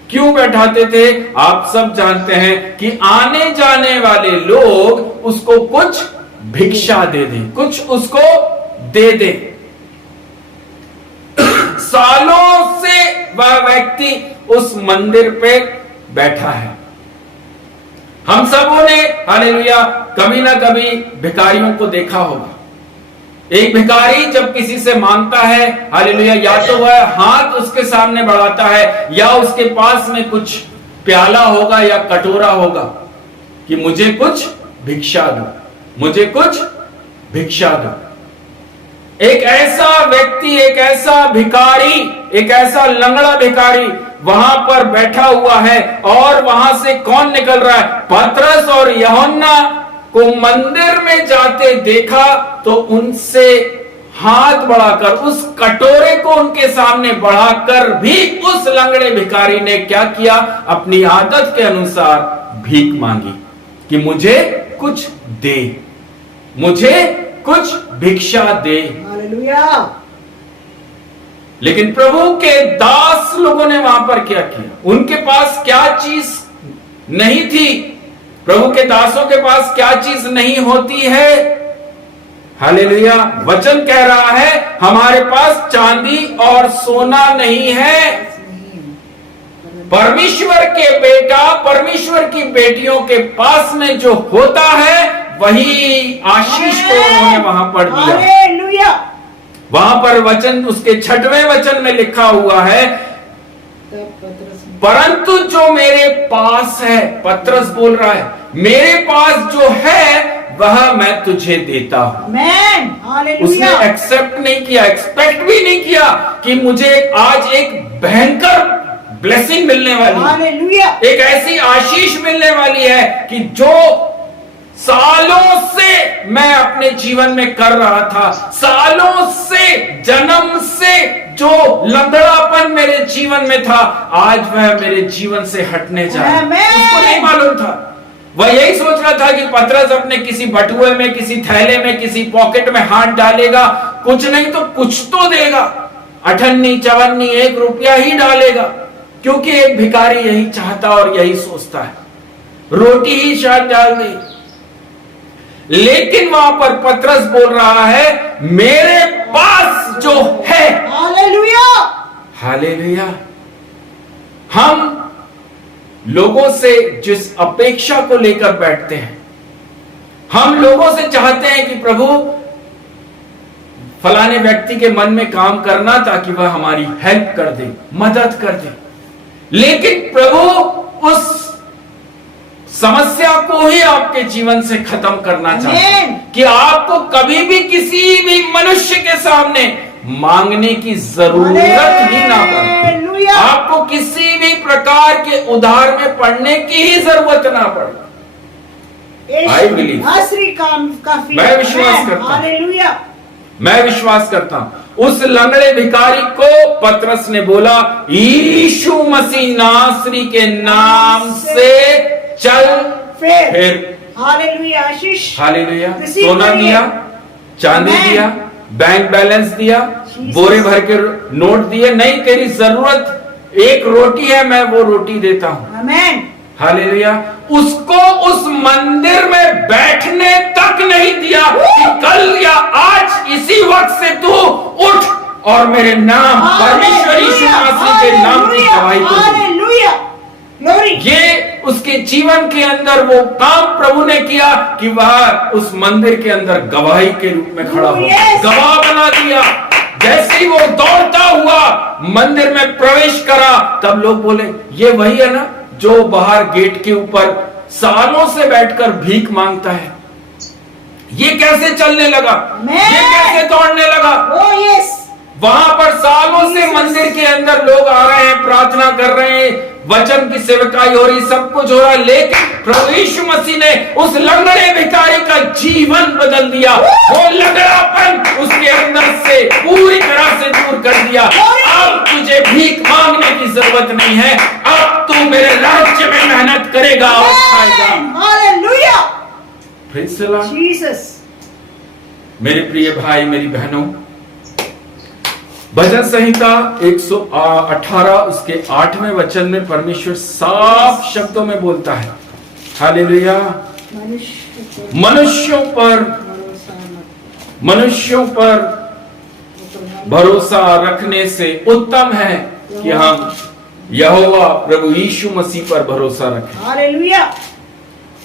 क्यों बैठाते थे? आप सब जानते हैं कि आने जाने वाले लोग उसको कुछ भिक्षा दे दें, कुछ उसको दे दें। सालों से वह व्यक्ति उस मंदिर पे बैठा है। हम सबों ने हालेलुया कभी ना कभी भिखारियों को देखा होगा। एक भिखारी जब किसी से मांगता है हालेलुया, या तो वह हाथ उसके सामने बढ़ाता है या उसके पास में कुछ प्याला होगा या कटोरा होगा कि मुझे कुछ भिक्षा दो, मुझे कुछ भिक्षा दो। एक ऐसा व्यक्ति, एक ऐसा भिखारी, एक ऐसा लंगड़ा भिखारी वहां पर बैठा हुआ है और वहां से कौन निकल रहा है? पतरस और यूहन्ना को मंदिर में जाते देखा तो उनसे हाथ बढ़ाकर उस कटोरे को उनके सामने बढ़ाकर भी उस लंगड़े भिखारी ने क्या किया? अपनी आदत के अनुसार भीख मांगी कि मुझे कुछ दे, मुझे कुछ भिक्षा दे। हालेलुया। लेकिन प्रभु के दास लोगों ने वहां पर क्या किया? उनके पास क्या चीज नहीं थी? प्रभु के दासों के पास क्या चीज नहीं होती है? हालेलुया। वचन कह रहा है हमारे पास चांदी और सोना नहीं है। परमेश्वर के बेटा, परमेश्वर की बेटियों के पास में जो होता है वही आशीष को उन्होंने वहां पर दिया। हालेलुया। वहां पर वचन, उसके 6वें वचन में लिखा हुआ है, परंतु जो मेरे पास है, पतरस बोल रहा है, मेरे पास जो है वह मैं तुझे देता हूं। आमेन। हालेलुया। उसने एक्सेप्ट नहीं किया, एक्सपेक्ट भी नहीं किया कि मुझे आज एक भयंकर ब्लेसिंग मिलने वाली है, हालेलुया। एक ऐसी आशीष मिलने वाली है कि जो सालों से मैं अपने जीवन में कर रहा था, सालों से, जन्म से जो लंगड़ापन मेरे जीवन में था, आज वह मेरे जीवन से हटने जा रहा है। उसको नहीं मालूम था। वह यही सोच रहा था कि पतरस अपने किसी बटुए में, किसी थैले में, किसी पॉकेट में हाथ डालेगा, कुछ नहीं तो कुछ तो देगा, अठन्नी चवन्नी 1 रुपया ही डालेगा, क्योंकि एक भिखारी यही चाहता और यही सोचता है, रोटी ही शायद डाल दे। लेकिन वहां पर पतरस बोल रहा है मेरे पास जो है। हालेलुया। हालेलुया। हम लोगों से जिस अपेक्षा को लेकर बैठते हैं, हम लोगों से चाहते हैं कि प्रभु फलाने व्यक्ति के मन में काम करना ताकि वह हमारी हेल्प कर दे, मदद कर दे। लेकिन प्रभु उस समस्या को ही आपके जीवन से खत्म करना चाहते हैं कि आपको कभी भी किसी भी मनुष्य के सामने मांगने की जरूरत ही ना पड़े, आपको किसी भी प्रकार के उधार में पड़ने की ही जरूरत ना पड़े। आई बिलीव, मैं विश्वास करता हूं, हालेलुया। मैं विश्वास करता हूं। उस लंगड़े भिखारी को पतरस ने बोला यीशु मसीह नासरी के नाम से चल फिर। हालेलुया। आशीष। हालेलुया। सोना दिया, चांदी दिया, बैंक बैलेंस दिया, बोरे भर के नोट दिए, नहीं तेरी जरूरत 1 रोटी है, मैं वो रोटी देता हूं। आमेन। हालेलुया। उसको उस मंदिर में बैठने तक नहीं दिया कि कल या आज इसी वक्त से तू उठ और मेरे नाम परमेश्वर यीशु मसीह के नाम की गवाही को दे। हालेलुया। ग्लोरी। ये उसके जीवन के अंदर वो काम प्रभु ने किया कि वह उस मंदिर के अंदर गवाही के रूप में खड़ा हो, गवाह बना दिया। जैसे ही वो दौड़ता हुआ मंदिर में प्रवेश करा, तब लोग बोले ये वही है ना जो बाहर गेट के ऊपर सालों से बैठकर भीख मांगता है, ये कैसे चलने लगा, ये कैसे दौड़ने लगा। वहां पर सालों से मंदिर के अंदर लोग आ रहे हैं, प्रार्थना कर रहे हैं, वचन की सेवकाई हो रही, सब कुछ हो रहा है, लेकिन प्रभु यीशु मसीह ने उस लंगड़े भिखारी का जीवन बदल दिया। वो लंगड़ापन उसके अंदर से पूरी तरह से दूर कर दिया। अब तुझे भीख मांगने की जरूरत नहीं है, अब तू मेरे राज्य में मेहनत करेगा और खाएगा। Hallelujah. Praise the Lord. Jesus. मेरे प्रिय भाई, मेरी बहनों, भजन संहिता 118 उसके 8वें वचन में परमेश्वर साफ शब्दों में बोलता है, हालेलुया, मनुष्यों पर भरोसा रखने से उत्तम है कि हम यहोवा प्रभु यीशु मसीह पर भरोसा रखें। हालेलुया।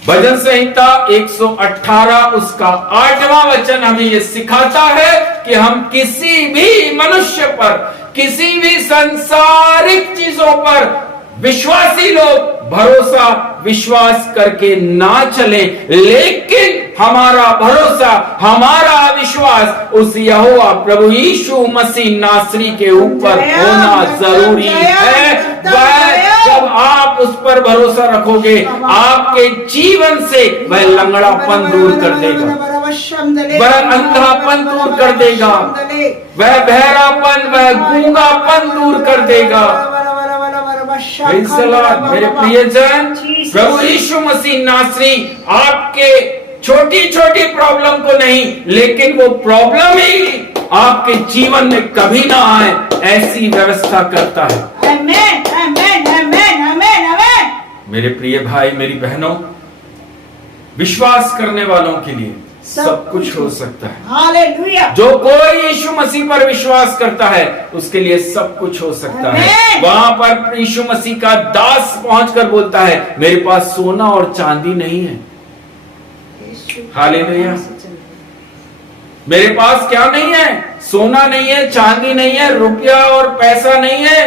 भजन संहिता 118 उसका 8वां वचन हमें यह सिखाता है कि हम किसी भी मनुष्य पर, किसी भी सांसारिक चीजों पर विश्वासी लोग भरोसा विश्वास करके ना चले, लेकिन हमारा भरोसा, हमारा विश्वास उस यहोवा प्रभु यीशु मसीह नासरी के ऊपर होना जरूरी है। वह जब आप उस पर भरोसा रखोगे, आपके जीवन से वह लंगड़ापन दूर कर देगा, वह अंधापन दूर कर देगा, वह बहरापन, वह गूंगापन दूर कर देगा। मेरे प्रियजन, प्रभु यीशु मसीह नासरी आपके छोटी छोटी प्रॉब्लम को नहीं, लेकिन वो प्रॉब्लम ही आपके जीवन में कभी ना आए, ऐसी व्यवस्था करता है। आमेन, आमेन, आमेन, आमेन, आमेन। मेरे प्रिय भाई, मेरी बहनों, विश्वास करने वालों के लिए सब कुछ हो सकता है। हालेलुया। जो कोई यीशु मसीह पर विश्वास करता है उसके लिए सब कुछ हो सकता है। वहां पर यीशु मसीह का दास पहुंचकर बोलता है, मेरे पास सोना और चांदी नहीं है। हालेलुया। मेरे पास क्या नहीं है? सोना नहीं है, चांदी नहीं है, रुपया और पैसा नहीं है।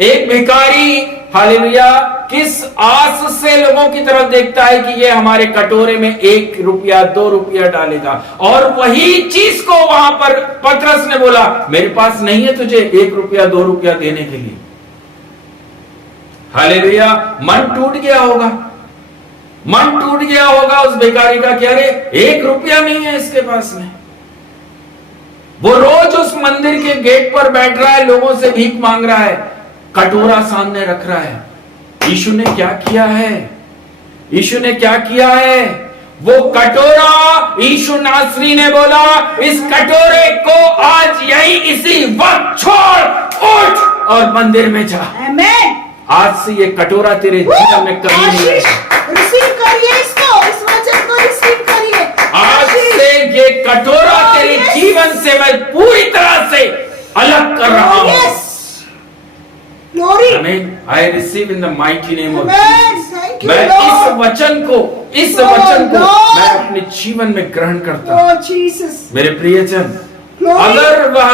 एक भिखारी, हालेलुया, किस आस से लोगों की तरफ देखता है कि ये हमारे कटोरे में 1 रुपया 2 रुपया डालेगा, और वही चीज को वहां पर पतरस ने बोला, मेरे पास नहीं है तुझे 1 रुपया 2 रुपया देने के लिए। हालेलुया। मन टूट गया होगा, मन टूट गया होगा उस भिखारी का, क्या रे 1 रुपया नहीं है इसके पास में। वो रोज उस मंदिर के गेट पर बैठ रहा है, लोगों से भीख मांग रहा है, कटोरा सामने रख रहा है। यीशु ने क्या किया है? यीशु ने क्या किया है? वो कटोरा, यीशु नासरी ने बोला, इस कटोरे को आज यही इसी वक्त छोड़, उठ और मंदिर में जा। आमीन। आज से ये कटोरा तेरे जीवन में कभी नहीं रहेगा। रिसीव करिए इसको, इस वचन को रिसीव करिए। आज से ये कटोरा तेरे जीवन से मैं पूरी तरह से अलग कर रहा हूं। आमीन। I receive in the mighty name of Jesus. मैं इस वचन को मैं अपने जीवन में ग्रहण करता हूं। मेरे प्रियजन, अगर वह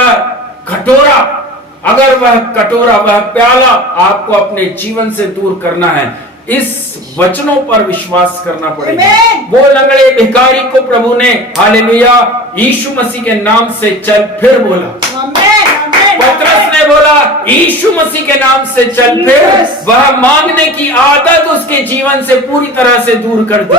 कटोरा, वह प्याला आपको अपने जीवन से दूर करना है, इस वचनों पर विश्वास करना पड़ेगा। वो लंगड़े भिखारी को प्रभु ने, हालेलुया, यीशु मसीह के नाम से चल फिर बोला। पतरस ने बोला, यीशु मसीह के नाम से चल फिर। वह मांगने की आदत उसके जीवन से पूरी तरह से दूर कर दी।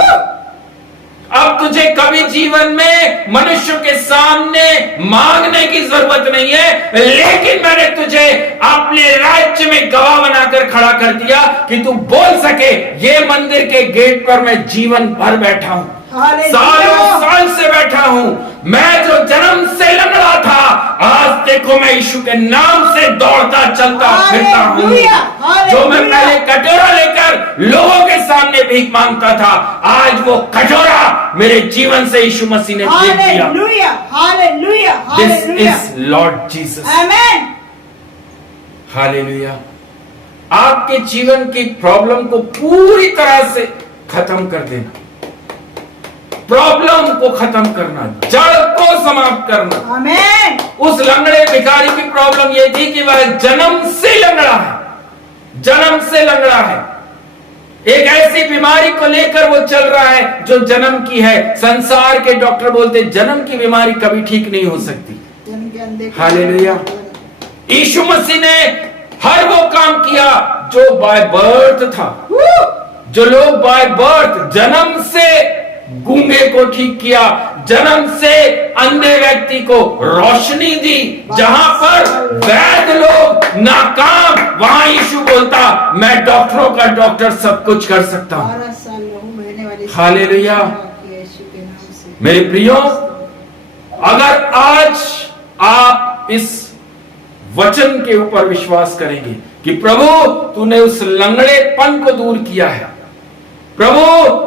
अब तुझे कभी जीवन में मनुष्य के सामने मांगने की जरूरत नहीं है, लेकिन मैंने तुझे अपने राज्य में गवाह बनाकर खड़ा कर दिया कि तू बोल सके, ये मंदिर के गेट पर मैं जीवन भर बैठा हूं, सालों साल से बैठा हूं। मैं जो जन्म से लंगड़ा था, आज देखो मैं यीशु के नाम से दौड़ता चलता फिरता हूं। जो मैं पहले कटोरा लेकर लोगों के सामने भीख मांगता था, आज वो कटोरा मेरे जीवन से यीशु मसीह ने फेंक दिया। This is Lord Jesus. आमीन। हालेलुया। आपके जीवन की प्रॉब्लम को पूरी तरह से खत्म कर देना, प्रॉब्लम को खत्म करना, जड़ को समाप्त करना। आमीन। उस लंगड़े भिखारी की प्रॉब्लम यह थी कि वह जन्म से लंगड़ा है, जन्म से लंगड़ा है। एक ऐसी बीमारी को लेकर वो चल रहा है जो जन्म की है। संसार के डॉक्टर बोलते जन्म की बीमारी कभी ठीक नहीं हो सकती। हालेलुया। यीशु मसीह ने हर वो काम किया जो बाय बर्थ था। जो लोग बाय बर्थ, जन्म से गूंगे को ठीक किया, जन्म से अंधे व्यक्ति को रोशनी दी। जहां पर वैद्य लोग नाकाम, वहां यीशु बोलता, मैं डॉक्टरों का डॉक्टर सब कुछ कर सकता हूं। हालेलुया। मेरे प्रियो, अगर आज आप इस वचन के ऊपर विश्वास करेंगे कि प्रभु तूने उस लंगड़ेपन को दूर किया है, प्रभु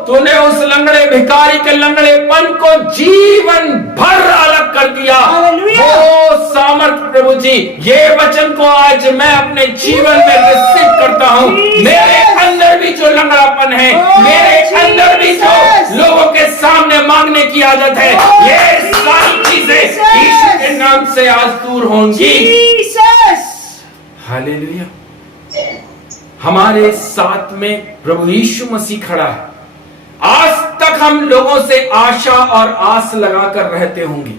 तूने उस लंगड़े भिखारी के लंगड़ेपन को जीवन भर अलग कर दिया। वो सामर्थ प्रभु जी, ये वचन को आज मैं अपने जीवन में रिसीव करता हूँ। मेरे अंदर भी जो लंगड़ापन है, मेरे अंदर भी जो लोगों के सामने मांगने की आदत है, ये सारी चीजें यीशु के नाम से आज दूर होंगी। हालेलुया। हमारे साथ में प्रभु यीशु मसीह खड़ा है। आज तक हम लोगों से आशा और आस लगाकर रहते होंगे।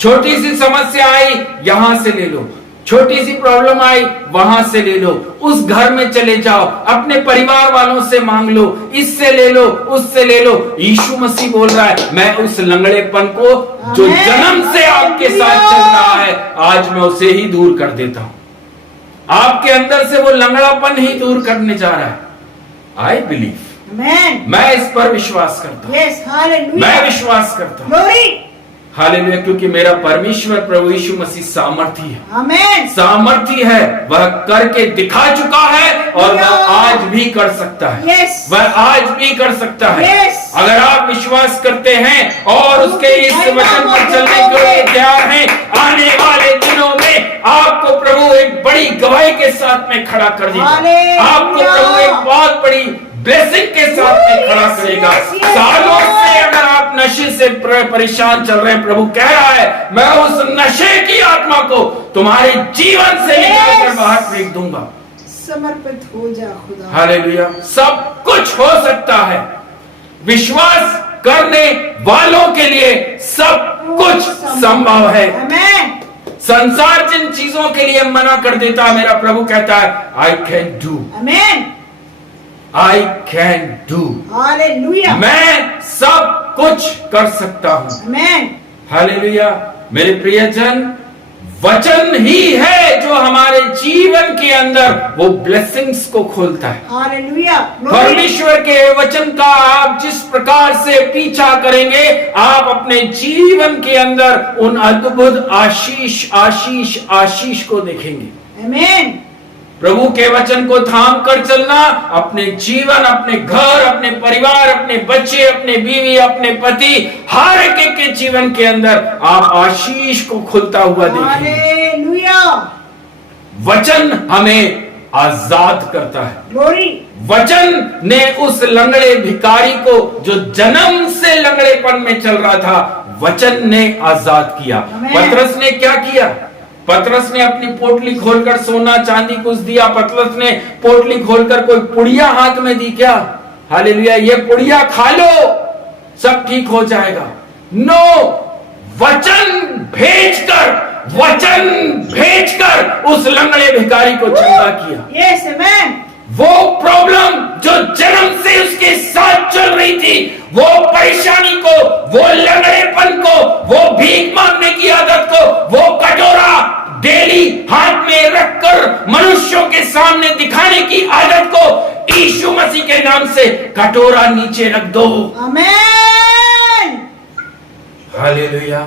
छोटी सी समस्या आई, यहां से ले लो, छोटी सी प्रॉब्लम आई, वहां से ले लो, उस घर में चले जाओ, अपने परिवार वालों से मांग लो, इससे ले लो, उससे ले लो। यीशु मसीह बोल रहा है, मैं उस लंगड़ेपन को जो जन्म से आपके साथ चल रहा है, आज मैं उसे ही दूर कर देता हूं। आपके अंदर से वो लंगड़ापन ही दूर करने जा रहा है। आई बिलीव, मैं इस पर विश्वास करता हूं। मैं विश्वास करता हूं। हालेलुया, क्योंकि मेरा परमेश्वर प्रभु यीशु मसीह सामर्थी है। आमेन। सामर्थी है, वह करके दिखा चुका है और वह आज भी कर सकता है। वह आज भी कर सकता है। अगर आप विश्वास करते हैं और उसके इस वचन पर चलने के लिए तैयार हैं, आने वाले दिनों में आपको प्रभु एक बड़ी गवाही के साथ में खड़ा कर देगा। आपको प्रभु एक बहुत बड़ी ब्लेसिंग के साथ में खड़ा करेगा। सालों से अगर आप नशे से परेशान चल रहे हैं, प्रभु कह रहा है, मैं उस नशे की आत्मा को तुम्हारे जीवन से निकालकर बाहर फेंक दूंगा। समर्पित हो जा खुदा। हालेलुया। सब कुछ हो सकता है। विश्वास करने वालों के लिए सब कुछ संभव है। संसार जिन चीजों के लिए मना कर देता है, मेरा प्रभु कहता है, I can do. Amen. I can do। Hallelujah. मैं सब कुछ कर सकता हूँ। आमेन। हालेलुया। मेरे प्रियजन, वचन ही है जो हमारे जीवन के अंदर वो ब्लेसिंग्स को खोलता है। हालेलुया। परमेश्वर के वचन का आप जिस प्रकार से पीछा करेंगे, आप अपने जीवन के अंदर उन अद्भुत आशीष आशीष आशीष को देखेंगे। आमेन। प्रभु के वचन को थाम कर चलना, अपने जीवन, अपने घर, अपने परिवार, अपने बच्चे, अपने बीवी, अपने पति, हर एक के जीवन के अंदर आप आशीष को खुलता हुआ देखेंगे। हालेलुया। वचन हमें आजाद करता है। ग्लोरी। वचन ने उस लंगड़े भिखारी को जो जन्म से लंगड़ेपन में चल रहा था, वचन ने आजाद किया। पतरस ने क्या किया? पतरस ने अपनी पोटली खोलकर सोना चांदी कुछ दिया। पतरस ने पोटली खोलकर कोई पुड़िया हाथ में दी क्या? हालेलुया, ये पुड़िया खा लो, सब ठीक हो जाएगा। नो, वचन भेजकर उस लंगड़े भिखारी को चंगा किया। यस, आमेन। वो प्रॉब्लम जो जन्म से उसके साथ चल रही थी, वो परेशानी को, वो लंगड़ेपन को, वो भीख मांगने की आदत को, वो कटोरा डेली हाथ में रखकर मनुष्यों के सामने दिखाने की आदत को, यीशु मसीह के नाम से कटोरा नीचे रख दो। आमेन। Hallelujah,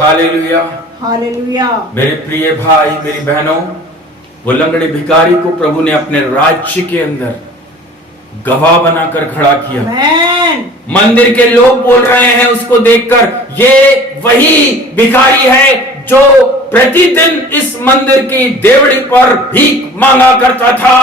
hallelujah, hallelujah. मेरे प्रिय भाई, मेरी बहनों, वो लंगड़े भिखारी को प्रभु ने अपने राज्य के अंदर गवाह बनाकर खड़ा किया। मंदिर के लोग बोल रहे हैं उसको देखकर, ये वही भिखारी है जो प्रतिदिन इस मंदिर की देवड़ी पर भीख मांगा करता था।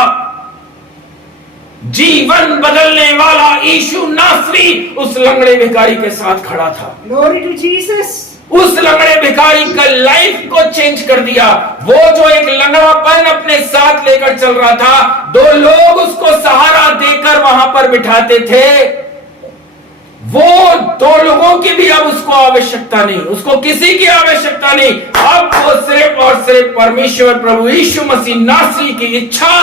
जीवन बदलने वाला यीशु नासरी उस लंगड़े भिखारी के साथ खड़ा था। Glory to Jesus. उस लंगड़े भिखारी का लाइफ को चेंज कर दिया। वो जो एक लंगड़ापन अपने साथ लेकर चल रहा था, दो लोग उसको सहारा देकर वहां पर बिठाते थे, वो दो लोगों की भी अब उसको आवश्यकता नहीं, उसको किसी की आवश्यकता नहीं। अब वो सिर्फ और सिर्फ परमेश्वर प्रभु यीशु मसीह नासरी की इच्छा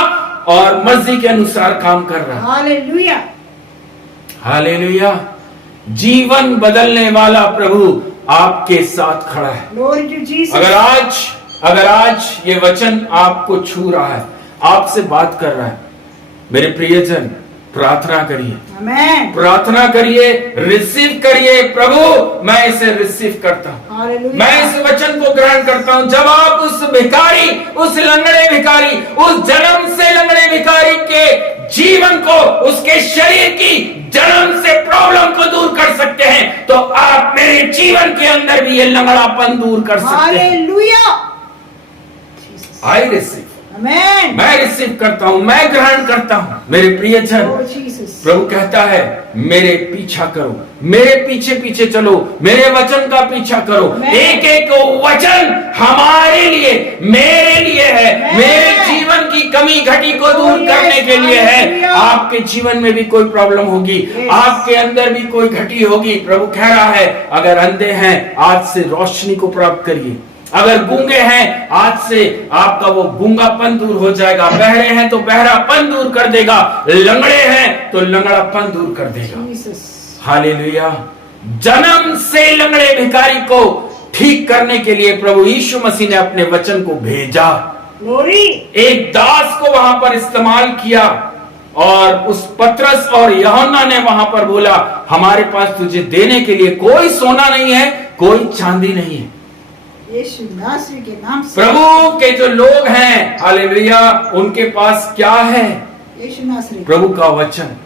और मर्जी के अनुसार काम कर रहा है। Hallelujah, hallelujah. जीवन बदलने वाला प्रभु आपके साथ खड़ा है। अगर आज ये वचन आपको छू रहा है, आपसे बात कर रहा है, मेरे प्रियजन, प्रार्थना करिए, आमेन, प्रार्थना करिए, रिसीव करिए। प्रभु मैं इसे रिसीव करता हूं, हालेलुया, मैं इस वचन को ग्रहण करता हूं। जब आप उस भिखारी, उस लंगड़े भिखारी, उस जन्म से लंगड़े भिखारी के जीवन को, उसके शरीर की जन्म से प्रॉब्लम को दूर कर सकते हैं, तो आप मेरे जीवन के अंदर भी ये लंगड़ापन दूर कर सकते हैं। हालेलुया, आई रिसीव, आमेन, मैं रिसीव करता हूं, मैं ग्रहण करता हूं। मेरे प्रियजन, ओ जीसस, प्रभु कहता है मेरे पीछा करो, मेरे पीछे पीछे चलो, मेरे वचन का पीछा करो। एक एक वचन हमारे लिए, मेरे लिए है, मेरे जीवन की कमी घटी को दूर करने के लिए है। आपके जीवन में भी कोई प्रॉब्लम होगी, आपके अंदर भी कोई घटी होगी, प्रभु कह रहा है अगर अंधे हैं आज से रोशनी को प्राप्त करिए, अगर गूंगे हैं आज से आपका वो गूंगापन दूर हो जाएगा, बहरे हैं तो बहरापन दूर कर देगा, लंगड़े हैं तो लंगड़ापन दूर कर देगा। हालेलुया। जन्म से लंगड़े भिखारी को ठीक करने के लिए प्रभु यीशु मसीह ने अपने वचन को भेजा, ग्लोरी, एक दास को वहां पर इस्तेमाल किया, और उस पतरस और यूहन्ना ने वहां पर बोला हमारे पास तुझे देने के लिए कोई सोना नहीं है, कोई चांदी नहीं है। यीशु नासरी के नाम से, प्रभु के जो लोग हैं, हालेलुया, उनके पास क्या है? यीशु नासरी, प्रभु का वचन।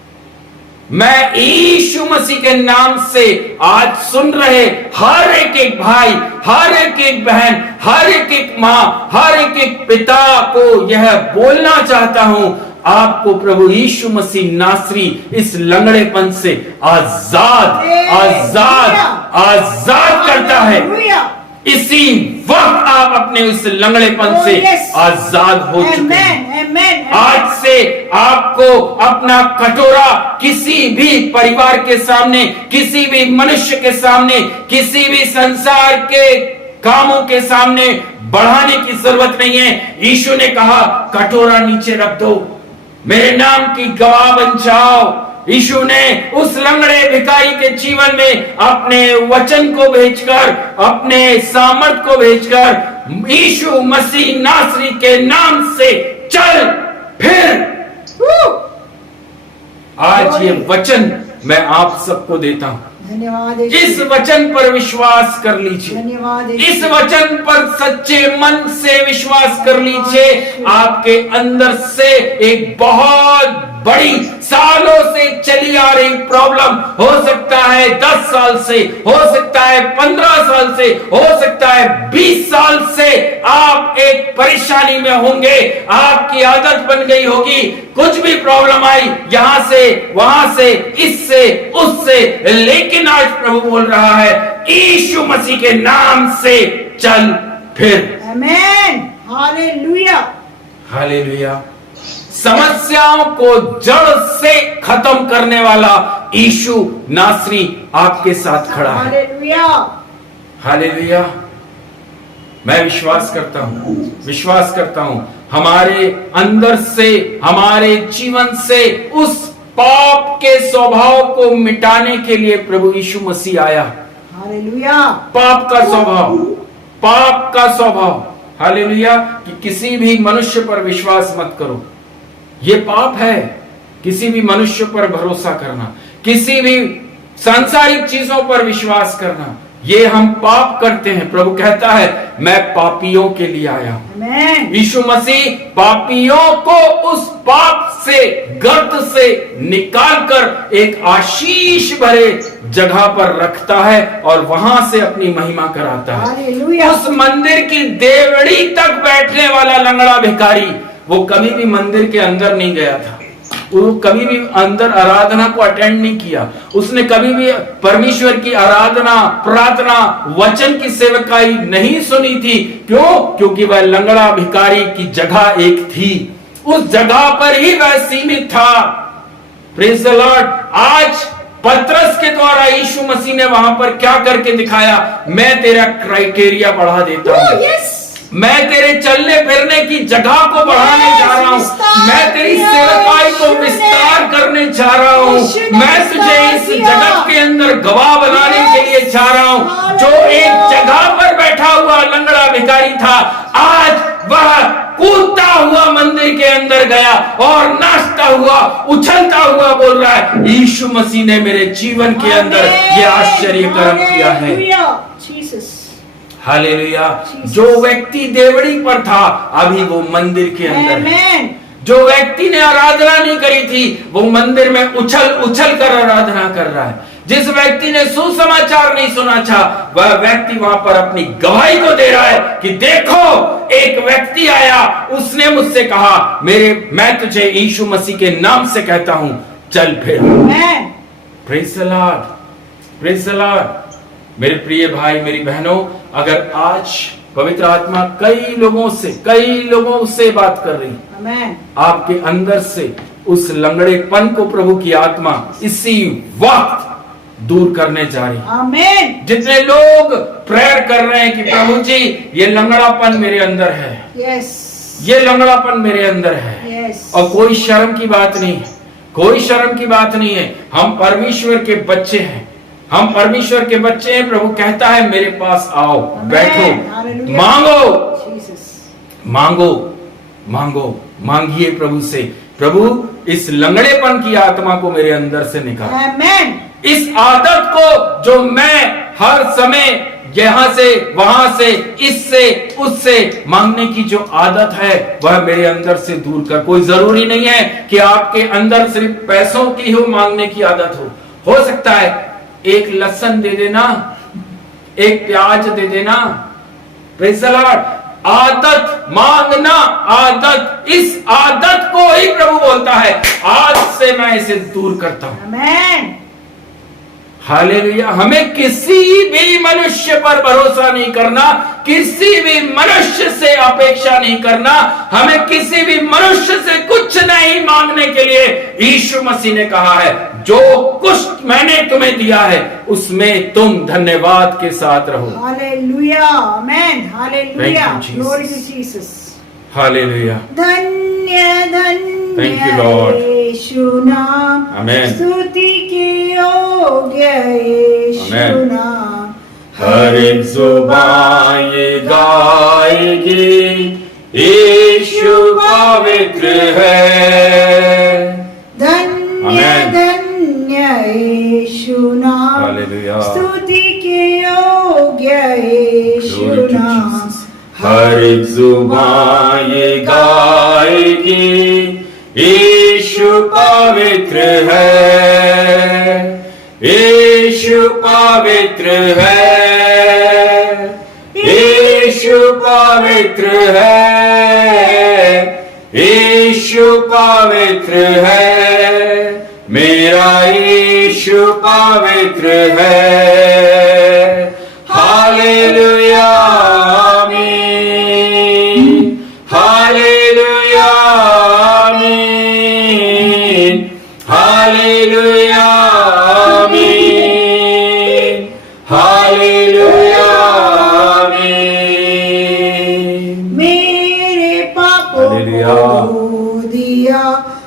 मैं यीशु मसीह के नाम से आज सुन रहे हर एक एक भाई, हर एक एक बहन, हर एक एक माँ, हर एक एक पिता को यह बोलना चाहता हूं, आपको प्रभु यीशु मसीह नासरी इस लंगड़ेपन से आजाद आजाद आजाद करता है। इसी वक्त आप अपने उस लंगड़ेपन से आजाद हो चुके हैं। आज से आपको अपना कटोरा किसी भी परिवार के सामने, किसी भी मनुष्य के सामने, किसी भी संसार के कामों के सामने बढ़ाने की जरूरत नहीं है। यीशु ने कहा कटोरा नीचे रख दो, मेरे नाम की गवाह बन जाओ। यीशु ने उस लंगड़े भिखारी के जीवन में अपने वचन को भेजकर, अपने सामर्थ को भेजकर, यीशु मसीह नासरी के नाम से चल फिर। आज ये वचन मैं आप सबको देता हूं, धन्यवाद। इस वचन पर विश्वास कर लीजिए, धन्यवाद। इस वचन पर सच्चे मन से विश्वास कर लीजिए। आपके अंदर से एक बहुत बड़ी सालों से चली आ रही प्रॉब्लम, हो सकता है 10 साल से, हो सकता है 15 साल से, हो सकता है 20 साल से आप एक परेशानी में होंगे, आपकी आदत बन गई होगी, कुछ भी प्रॉब्लम आई यहां से वहां से, इससे उससे, लेकिन आज प्रभु बोल रहा है यीशु मसीह के नाम से चल फिर। आमेन, हालेलुया, हालेलुया। समस्याओं को जड़ से खत्म करने वाला यीशु नासरी आपके साथ खड़ा है। Hallelujah, hallelujah. मैं विश्वास करता हूं, विश्वास करता हूं हमारे अंदर से, हमारे जीवन से उस पाप के स्वभाव को मिटाने के लिए प्रभु यीशु मसीह आया। हालेलुया, पाप का स्वभाव, पाप का स्वभाव, हालेलुया, कि किसी भी मनुष्य पर विश्वास मत करो, ये पाप है। किसी भी मनुष्य पर भरोसा करना, किसी भी सांसारिक चीजों पर विश्वास करना, ये हम पाप करते हैं। प्रभु कहता है मैं पापियों के लिए आया हूं। आमेन, यीशु मसीह पापियों को उस पाप से, गर्त से निकालकर एक आशीष भरे जगह पर रखता है और वहां से अपनी महिमा कराता है। हालेलुया, उस मंदिर की देवड़ी तक बैठने वाला लंगड़ा भिखारी, वो कभी भी मंदिर के अंदर नहीं गया था, वो कभी भी अंदर आराधना को अटेंड नहीं किया, उसने कभी भी परमेश्वर की आराधना, प्रार्थना, वचन की सेवकाई नहीं सुनी थी। क्यों? क्योंकि वह लंगड़ा भिखारी की जगह एक थी, उस जगह पर ही वह सीमित था। Praise the Lord. आज पतरस के द्वारा यीशु मसीह ने वहां पर क्या करके दिखाया? मैं तेरा क्राइटेरिया बढ़ा देता हूं, मैं तेरे चलने फिरने की जगह को बढ़ाने जा रहा हूं, मैं तेरी सेवकाई को विस्तार करने जा रहा हूं, मैं तुझे इस जगत के अंदर गवाह बनाने के लिए जा रहा हूं। जो एक जगह पर बैठा हुआ लंगड़ा भिखारी था, आज वह कूदता हुआ मंदिर के अंदर गया और नाचता हुआ, उछलता हुआ बोल रहा है, यीशु मसीह ने मेरे जीवन के अंदर ये आश्चर्य कर्म किया है। हालेलुया। जो व्यक्ति देवड़ी पर था, अभी वो मंदिर के अंदर है। जो व्यक्ति ने आराधना नहीं करी थी, वो मंदिर में उछल उछल कर आराधना कर रहा है। जिस व्यक्ति ने सुसमाचार नहीं सुना था, वह व्यक्ति वहां पर अपनी गवाही को दे रहा है कि देखो, एक व्यक्ति आया, उसने मुझसे कहा, मैं तुझे यीशु मसीह के नाम से कहता हूं, चल फिर। Praise the Lord, praise the Lord. मेरे प्रिय भाई, मेरी बहनों, अगर आज पवित्र आत्मा कई लोगों से बात कर रही, आपके अंदर से उस लंगड़ेपन को प्रभु की आत्मा इसी वक्त दूर करने जा रही। आमीन। जितने लोग प्रेयर कर रहे हैं कि प्रभु जी, ये लंगड़ापन मेरे अंदर है, ये लंगड़ापन मेरे अंदर है, और कोई शर्म की बात नहीं है, कोई शर्म की बात नहीं है। हम परमेश्वर के बच्चे हैं, हम परमेश्वर के बच्चे हैं। प्रभु कहता है, मेरे पास आओ, बैठो, मांगो, मांगो, मांगो, मांगिए प्रभु से, प्रभु इस लंगड़ेपन की आत्मा को मेरे अंदर से निकाल। इस आदत को जो मैं हर समय यहां से वहां से, इससे उससे मांगने की जो आदत है, वह मेरे अंदर से दूर कर। कोई जरूरी नहीं है कि आपके अंदर सिर्फ पैसों की हो मांगने की आदत हो सकता है एक लहसुन दे देना, एक प्याज दे देना। Praise the Lord. आदत मांगना, आदत, इस आदत को ही प्रभु बोलता है, आज से मैं इसे दूर करता हूं। आमीन। हालेलुया। हमें किसी भी मनुष्य पर भरोसा नहीं करना, किसी भी मनुष्य से अपेक्षा नहीं करना, हमें किसी भी मनुष्य से कुछ नहीं मांगने के लिए यीशु मसीह ने कहा है, जो कुछ मैंने तुम्हें दिया है उसमें तुम धन्यवाद के साथ रहो। Hallelujah. Amen. Hallelujah. Glory to Jesus. Hallelujah. धन्य धन्य यीशु नाम, आमेन। स्तुति के योग्य यीशु नाम, हर एक जुबान ये गाएगी, यीशु पवित्र है। धन्य धन्य यीशु नाम, हालेलुया। स्तुति के योग्य यीशु नाम, हर एक जुबान ये गाएगी, यीशु पवित्र है, यीशु पवित्र है, यीशु पवित्र है, यीशु पवित्र है, मेरा यीशु पवित्र है। हालेलुया।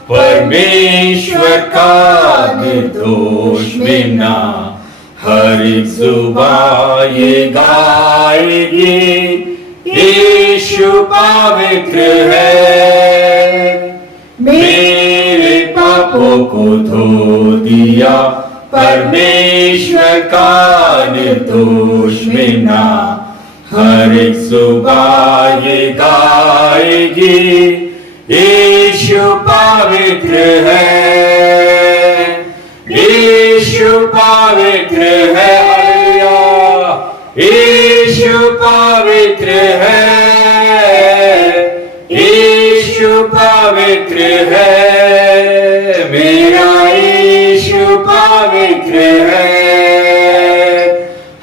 परमेश्वर का निर्दोष बिना, हर एक जुबान ये गाएगी, यीशु पवित्र है। मेरे पापों को धो दिया, परमेश्वर का निर्दोष बिना, हर एक जुबान ये गाएगी, यीशु पवित्र है, यीशु पवित्र है। हालेलुया। यीशु पवित्र है, यीशु पवित्र है, मेरा यीशु पवित्र है।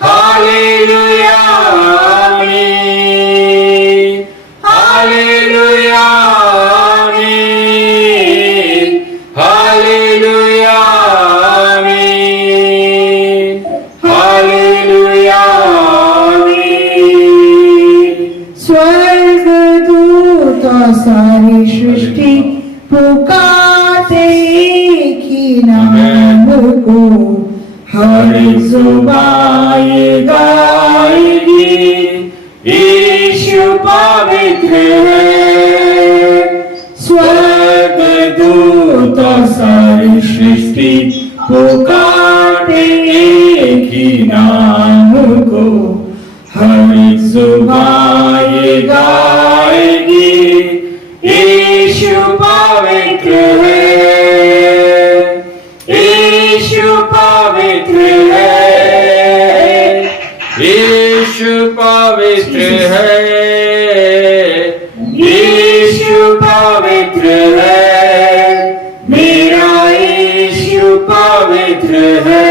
हालेलुया। हालेलुया। सारी सृष्टि पुकारते एक ही नाम को, हर एक जुबान ये गाएगी, यीशु पवित्र है। एक जुबान ये गाएगी, यीशु पवित्र है, यीशु पवित्र है, यीशु पवित्र है, यीशु पवित्र है, मेरा यीशु पवित्र है।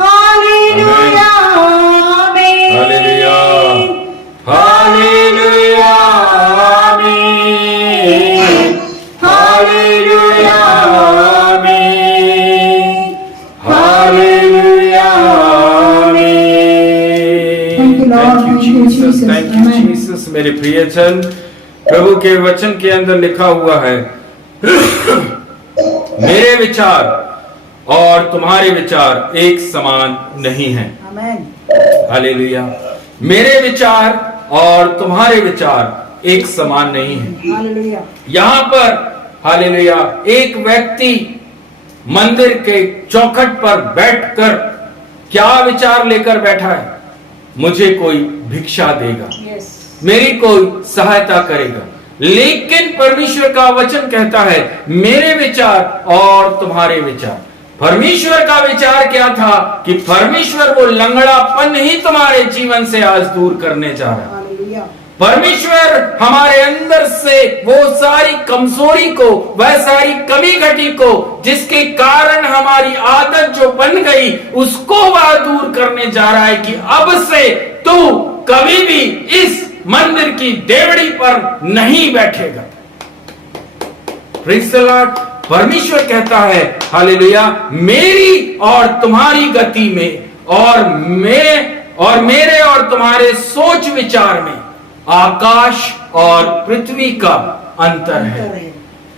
हालेलुया आमीन। हालेलुया, हालेलुया आमीन, हालेलुया आमीन, हालेलुया आमीन। Thank you, Lord. Thank you, Jesus. Thank you, Amen. Jesus. मेरे प्रियजन, प्रभु के वचन के अंदर लिखा हुआ है, मेरे विचार और तुम्हारे विचार एक समान नहीं हैं। आमीन। हालेलुया। मेरे विचार और तुम्हारे विचार एक समान नहीं है। हालेलुया। यहां पर हालेलुया एक व्यक्ति मंदिर के चौखट पर बैठकर क्या विचार लेकर बैठा है? मुझे कोई भिक्षा देगा, यस। मेरी कोई सहायता करेगा। लेकिन परमेश्वर का वचन कहता है, मेरे विचार और तुम्हारे विचार। परमेश्वर का विचार क्या था कि परमेश्वर वो लंगड़ापन ही तुम्हारे जीवन से आज दूर करने जा रहा है। हालेलुया। परमेश्वर हमारे अंदर से वो सारी कमजोरी को, वह सारी कमी घटी को, जिसके कारण हमारी आदत जो बन गई, उसको वह दूर करने जा रहा है कि अब से तू कभी भी इस मंदिर की देवड़ी पर नहीं बैठेगा। Praise the Lord. परमेश्वर कहता है हालेलुया, मेरी और तुम्हारी गति में और मेरे और तुम्हारे सोच विचार में आकाश और पृथ्वी का अंतर है।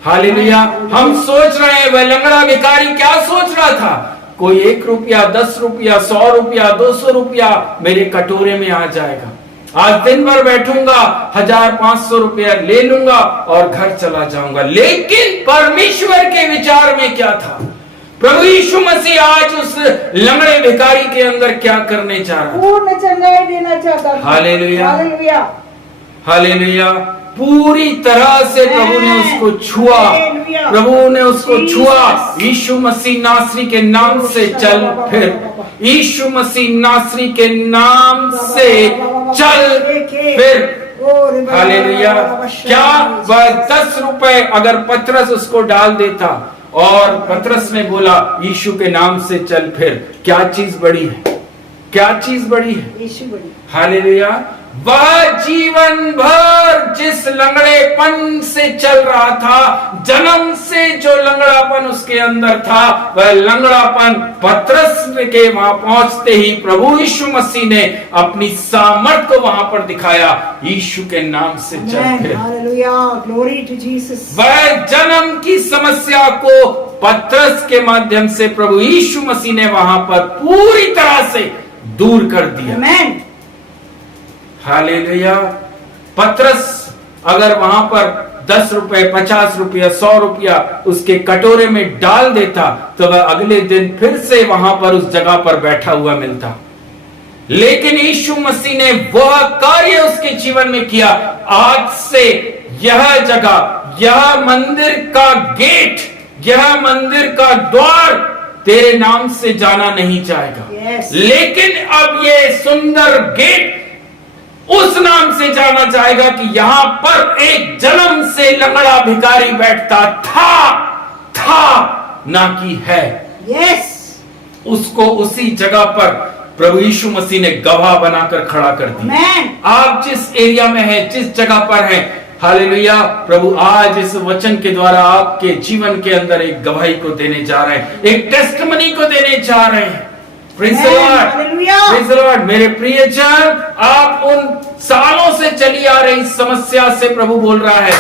हालेलुया। हम सोच रहे हैं, वह लंगड़ा भिखारी क्या सोच रहा था? कोई 1 रुपया, 10 रुपया, 100 रुपया, 200 रुपया मेरे कटोरे में आ जाएगा, आज दिन भर बैठूंगा, 1000-500 रुपया ले लूंगा और घर चला जाऊंगा। लेकिन परमेश्वर के विचार में क्या था? प्रभु यीशु मसीह आज उस लंगड़े भिखारी के अंदर क्या करने जा रहा है? पूर्ण चंगाई देना चाहता था। हालेलुया। हालेलुया। हालेलुया। पूरी तरह से प्रभु ने उसको छुआ, हालेलुया। प्रभु ने उसको छुआ। जीसस। यीशु मसीह नासरी के नाम से चल फिर, यीशु मसीह नासरी के नाम से चल फिर। हालेलुया। क्या वह 10 रुपए अगर पतरस उसको डाल देता और पतरस ने बोला यीशु के नाम से चल फिर, क्या चीज बड़ी है? क्या चीज बड़ी है? यीशु बड़ी। हालेलुया। वह जीवन भर जिस लंगड़ेपन से चल रहा था, जन्म से जो लंगड़ापन उसके अंदर था, वह लंगड़ापन पतरस के वहां पहुंचते ही प्रभु यीशु मसीह ने अपनी सामर्थ को वहां पर दिखाया, यीशु के नाम से चल फिर। हालेलुया। Glory to Jesus. वह जन्म की समस्या को पतरस के माध्यम से प्रभु यीशु मसीह ने वहां पर पूरी तरह से दूर कर दिया। आमीन। हालेलुया। पतरस अगर वहां पर 10 रुपए, 50 रुपया, 100 रुपया उसके कटोरे में डाल देता तो वह अगले दिन फिर से वहां पर उस जगह पर बैठा हुआ मिलता। लेकिन यीशु मसीह ने वह कार्य उसके जीवन में किया। आज से यह जगह, यह मंदिर का गेट, यह मंदिर का द्वार तेरे नाम से जाना नहीं जाएगा। Yes. लेकिन अब ये सुंदर गेट उस नाम से जाना जाएगा कि यहां पर एक जन्म से लंगड़ा भिखारी बैठता था ना कि है। यस। उसको उसी जगह पर प्रभु यीशु मसीह ने गवाह बनाकर खड़ा कर दिया। आमीन। आप जिस एरिया में हैं, जिस जगह पर हैं, हालेलुया, प्रभु आज इस वचन के द्वारा आपके जीवन के अंदर एक गवाही को देने जा रहे हैं, एक टेस्टिमनी को देने जा रहे हैं। Praise the Lord, praise the Lord. मेरे प्रियजन, आप उन सालों से चली आ रही समस्या से प्रभु बोल रहा है,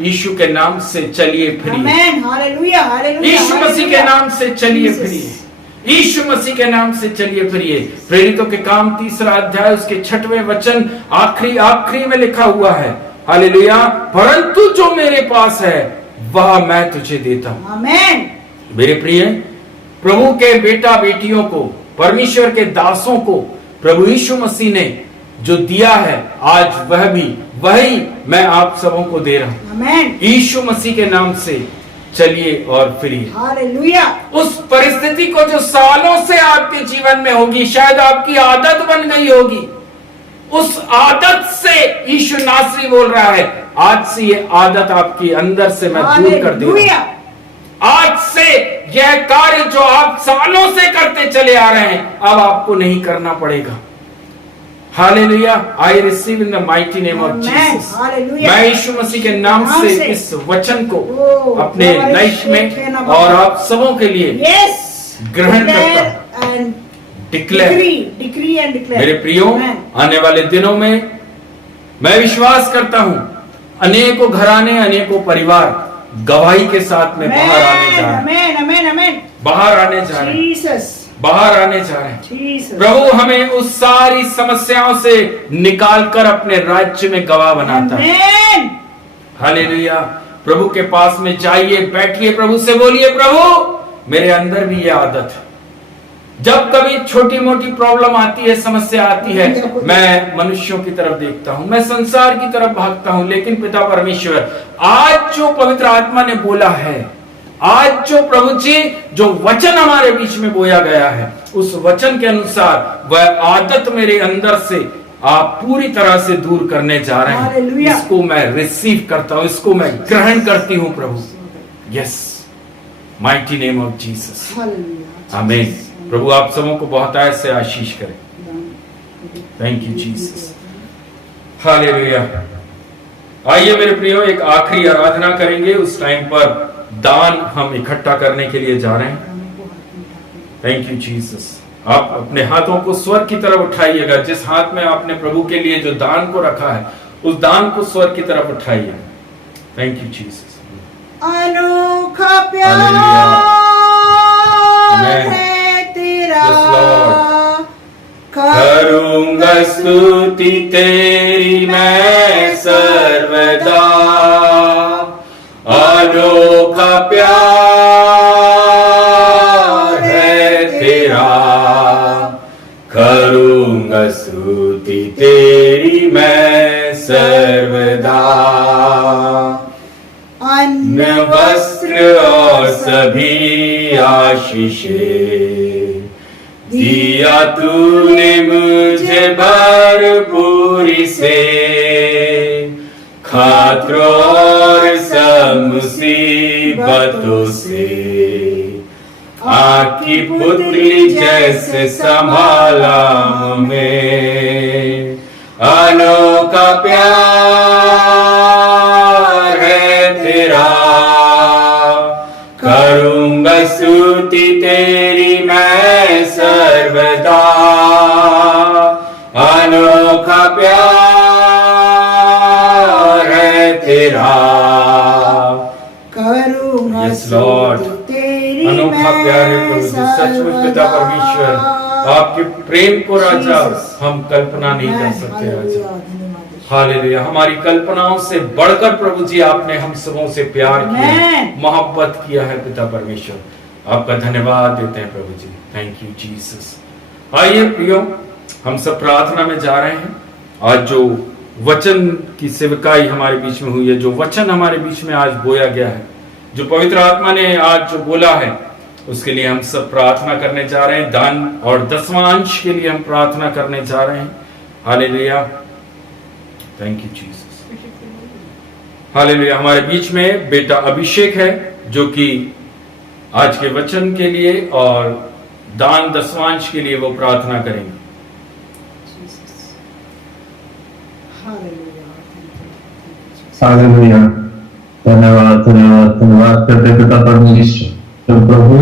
यीशु के नाम से चलिए फिरिए। आमीन। हालेलुया। हालेलुया। यीशु मसीह के नाम से चलिए फिरिए। यीशु मसीह के नाम से चलिए फिरिए। प्रेरितों के काम 3 अध्याय उसके 6वें वचन आखिरी में लिखा हुआ है, हालेलुया, परंतु जो मेरे पास है वह मैं तुझे देता हूं। आमीन। मेरे प्रिय, प्रभु के बेटा बेटियों को, परमेश्वर के दासों को प्रभु यीशु मसीह ने जो दिया है आज वही मैं आप सबों को दे रहा हूं। आमेन। यीशु मसीह के नाम से चलिए और फिरिए। हालेलुया। उस परिस्थिति को जो सालों से आपके जीवन में होगी, शायद आपकी आदत बन गई होगी, उस आदत से यीशु नासरी बोल रहा है, आज से ये आदत आपकी अंदर से मैं दूर कर दूंगा। आज से यह कार्य जो आप सालों से करते चले आ रहे हैं, अब आपको नहीं करना पड़ेगा। Hallelujah. I receive in the mighty name of Jesus. मैं यीशु मसीह के नाम से इस वचन को अपने लाइफ में और आप सबों के लिए ग्रहण करता हूं। डिक्लेयर। मेरे प्रियो, आने वाले दिनों में मैं विश्वास करता हूं अनेकों घराने, अनेकों परिवार गवाही के साथ में बाहर आने जा रहे हैं। बाहर आने जा रहे हैं। प्रभु हमें उस सारी समस्याओं से निकालकर अपने राज्य में गवाह बनाता है। हालेलुया। प्रभु के पास में जाइए, बैठिए, प्रभु से बोलिए, प्रभु मेरे अंदर भी ये आदत है। जब कभी छोटी मोटी प्रॉब्लम आती है, समस्या आती है, मैं मनुष्यों की तरफ देखता हूं, मैं संसार की तरफ भागता हूं, लेकिन पिता परमेश्वर आज जो पवित्र आत्मा ने बोला है, आज जो प्रभु जी जो वचन हमारे बीच में बोया गया है, उस वचन के अनुसार वह आदत मेरे अंदर से आप पूरी तरह से दूर करने जा रहे हैं। इसको मैं रिसीव करता हूं, इसको मैं ग्रहण करती हूं प्रभु। Yes, mighty name of Jesus. Amen. प्रभु आप सबों को बहुत से आशीष करे। Thank you Jesus. हालेलुया। आइए मेरे प्रियो, एक आखिरी आराधना करेंगे। उस टाइम पर दान हम इकट्ठा करने के लिए जा रहे हैं। Thank you Jesus. आप अपने हाथों को स्वर्ग की तरफ उठाइएगा। जिस हाथ में आपने प्रभु के लिए जो दान को रखा है, उस दान को स्वर्ग की तरफ उठाइए। Thank you Jesus. अनोखा प्यार है तेरा, करूंगा स्तुति तेरी मैं सर्वदा। अनोखा प्यार है तेरा, करूंगा स्तुति तेरी मैं सर्वदा। अन्न वस्त्र और सभी आशीषें दिया तूने मुझे भरपूरी से। खातरों और सब मुसीबतों से आकी पुतली जैसे संभाला हमें। अनोखा प्यार है तेरा, करूंगा स्तुति तेरी मैं सर्वदा। अनोखा प्यार है तेरा, करूंगा यस लॉर्ड। अनोखा प्यार है प्रभु जी। सचमुच पिता परमेश्वर, आपके प्रेम को राजा हम कल्पना नहीं कर सकते राजा। हालेलुया। हमारी कल्पनाओं से बढ़कर प्रभु जी आपने हम सबों से प्यार किया, मोहब्बत किया है पिता परमेश्वर। आपका धन्यवाद देते हैं प्रभु जी। Thank you Jesus. आइए प्रियो, हम सब प्रार्थना में जा रहे हैं। आज जो वचन की सेवकाई हमारे बीच में हुई है, जो वचन हमारे बीच में आज बोया गया है, जो पवित्र आत्मा ने आज जो बोला है, उसके लिए हम सब प्रार्थना करने जा रहे हैं। दान और दसवांश के लिए हम प्रार्थना करने जा रहे हैं। Hallelujah. Thank you Jesus. Hallelujah. हमारे बीच में बेटा अभिषेक है, जो कि आज के वचन के लिए और दान दसवांश के लिए वो प्रार्थना करेंगे। हालेलुया। धन्यवाद धन्यवाद धन्यवाद करते पिता परमेश्वर। तो प्रभु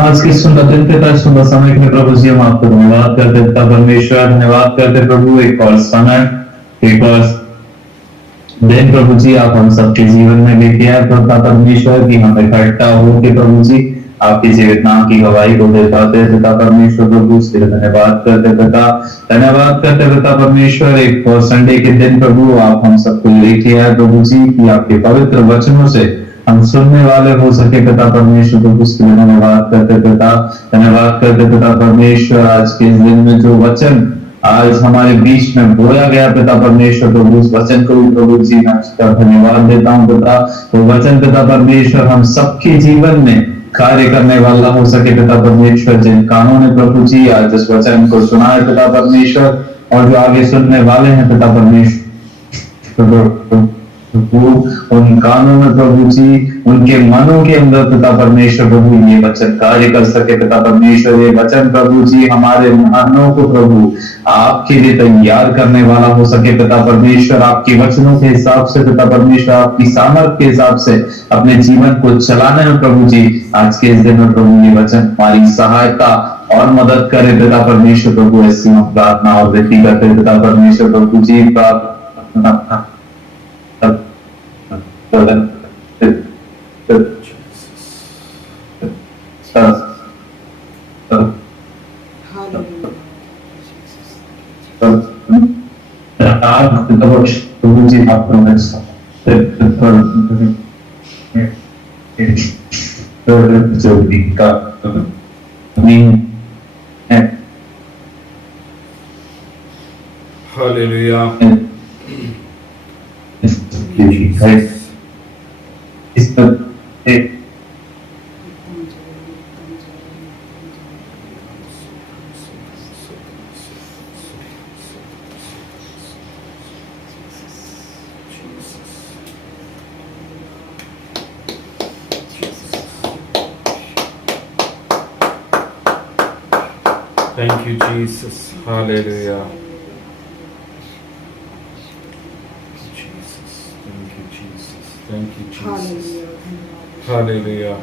आज की सुंदर दिन के तक सुंदर समय के लिए प्रभु जी हम आपको धन्यवाद करते पिता परमेश्वर। धन्यवाद करते प्रभु, एक और समय, एक और दिन प्रभु जी आप हम सबके जीवन में लेके आए पिता परमेश्वर की हम इकट्ठा होकर प्रभु जी आपके जीवित नाम की गवाही को दे पाते पिता परमेश्वर। प्रभु उसके लिए धन्यवाद करते पिता, धन्यवाद करते पिता परमेश्वर। एक और संडे के दिन प्रभु आप हम सबको लेके आए प्रभु जी कि आपके पवित्र वचनों से हम सुनने वाले हो सके पिता परमेश्वर। प्रभु उसके लिए धन्यवाद करते पिता, धन्यवाद करते पिता परमेश्वर। आज के इस दिन में जो वचन आज हमारे बीच में बोया गया पिता परमेश्वर प्रभु, उस वचन को भी प्रभु जी मैं उसका धन्यवाद देता हूँ पिता। वो वचन पिता परमेश्वर हम सबके जीवन में कार्य करने वाला हो सके पिता परमेश्वर। जिन कानों ने प्रभु जी आज इस वचन को सुना है पिता परमेश्वर, और जो आगे सुनने वाले हैं पिता परमेश्वर, वो उन कानों में प्रभु जी, उनके मनों के अंदर पिता परमेश्वर प्रभु ये वचन कार्य कर सके पिता परमेश्वर। ये वचन प्रभु जी हमारे मनों को प्रभु आपके लिए तैयार करने वाला हो सके पिता परमेश्वर। आपके वचनों के हिसाब से पिता परमेश्वर, आपकी सामर्थ के हिसाब से अपने जीवन को चलाने में प्रभु जी आज के इस दिन में प्रभु ये वचन हमारी सहायता और मदद करे पिता परमेश्वर प्रभु। ऐसी हम प्रार्थना और विनती करते पिता परमेश्वर प्रभु जी। प्रार्थना प्रभु जी आप हालेलुया। इस पर Thank you, Jesus. Hallelujah. Jesus. Thank you, Jesus. Thank you, Jesus. Hallelujah.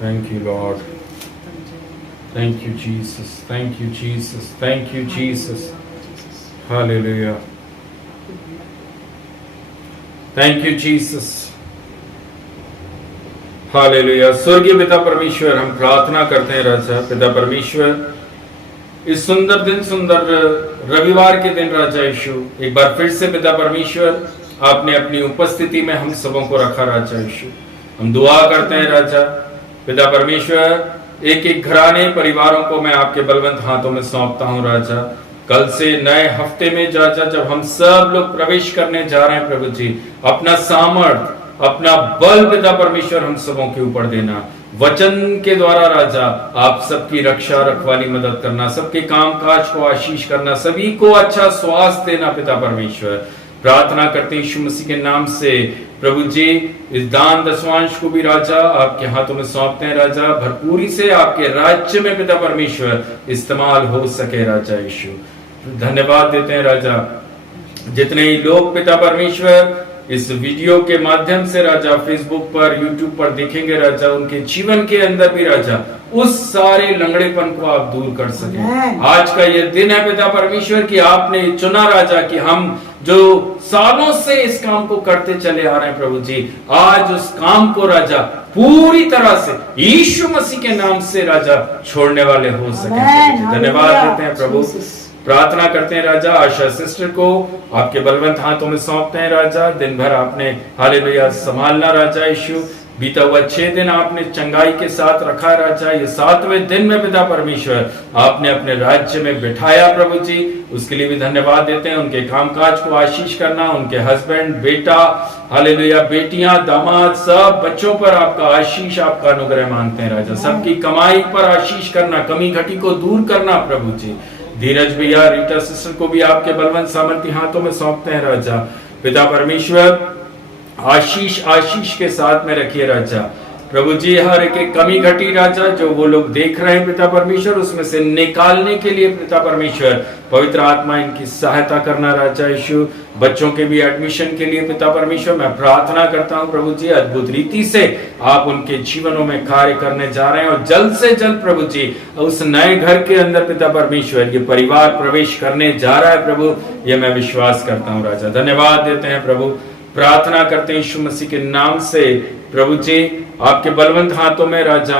Thank you, Lord. Thank you, Jesus. Thank you, Jesus. Thank you, Jesus. Hallelujah. Thank you, Jesus. Hallelujah. स्वर्गीय पिता परमेश्वर, हम प्रार्थना करते हैं राजा पिता परमेश्वर, इस सुंदर दिन, सुंदर रविवार के दिन राजा यीशु, एक बार फिर से पिता परमेश्वर आपने अपनी उपस्थिति में हम सबों को रखा राजा यीशु। हम दुआ करते हैं राजा पिता परमेश्वर, एक एक घराने परिवारों को मैं आपके बलवंत हाथों में सौंपता हूँ राजा। कल से नए हफ्ते में राजा जब हम सब लोग प्रवेश करने जा रहे हैं प्रभु जी, अपना सामर्थ, अपना बल पिता परमेश्वर हम सबों के ऊपर देना। वचन के द्वारा राजा आप सबकी रक्षा रखवाली मदद करना, सबके कामकाज को आशीष करना, सभी को अच्छा स्वास्थ्य देना पिता परमेश्वर। प्रार्थना करते हैं यीशु मसीह के नाम से प्रभु जी, इस दान दशवांश को भी राजा आपके हाथों में सौंपते हैं राजा। भरपूरी से आपके राज्य में पिता परमेश्वर इस्तेमाल हो सके राजा यीशु। धन्यवाद देते हैं राजा, जितने ही लोग पिता परमेश्वर इस वीडियो के माध्यम से राजा फेसबुक पर, यूट्यूब पर देखेंगे राजा, उनके जीवन के अंदर भी राजा उस सारे लंगड़ेपन को आप दूर कर सके। आज का यह दिन है पिता परमेश्वर कि आपने चुना राजा कि हम जो सालों से इस काम को करते चले आ रहे हैं प्रभु जी, आज उस काम को राजा पूरी तरह से यीशु मसीह के नाम से राजा छोड़ने वाले हो सके। धन्यवाद देते हैं प्रभु। प्रार्थना करते हैं राजा, आशा सिस्टर को आपके बलवंत हाथों में सौंपते हैं राजा। दिन भर आपने हालेलुया संभालना राजा यीशु। बीता हुआ 6 दिन आपने चंगाई के साथ रखा राजा। ये 7वें दिन में पिता परमेश्वर आपने अपने राज्य में बिठाया प्रभु जी, उसके लिए भी धन्यवाद देते हैं। उनके कामकाज को आशीष करना, उनके हस्बैंड, बेटा, हालेलुया, बेटियां, दामाद, सब बच्चों पर आपका आशीष, आपका अनुग्रह मांगते हैं राजा। सबकी कमाई पर आशीष करना, कमी घटी को दूर करना प्रभु जी। धीरज भैया, रीटा सिस्टर को भी आपके बलवंत सामर्थ्य हाथों में सौंपते हैं राजा। पिता परमेश्वर आशीष आशीष के साथ में रखिए राजा प्रभु जी। हर एक कमी घटी राजा जो वो लोग देख रहे हैं पिता परमेश्वर, उसमें से निकालने के लिए पिता परमेश्वर पवित्र आत्मा इनकी सहायता करना राजा यीशु। बच्चों के भी एडमिशन के लिए पिता परमेश्वर मैं प्रार्थना करता हूं प्रभु जी, अद्भुत रीति से आप उनके जीवनों में कार्य करने जा रहे हैं और जल्द से जल्द प्रभु जी उस नए घर के अंदर पिता परमेश्वर ये परिवार प्रवेश करने जा रहा है प्रभु, ये मैं विश्वास करता हूँ राजा। धन्यवाद देते हैं प्रभु। प्रार्थना करते हैं यीशु मसीह के नाम से प्रभु जी, आपके बलवंत हाथों में राजा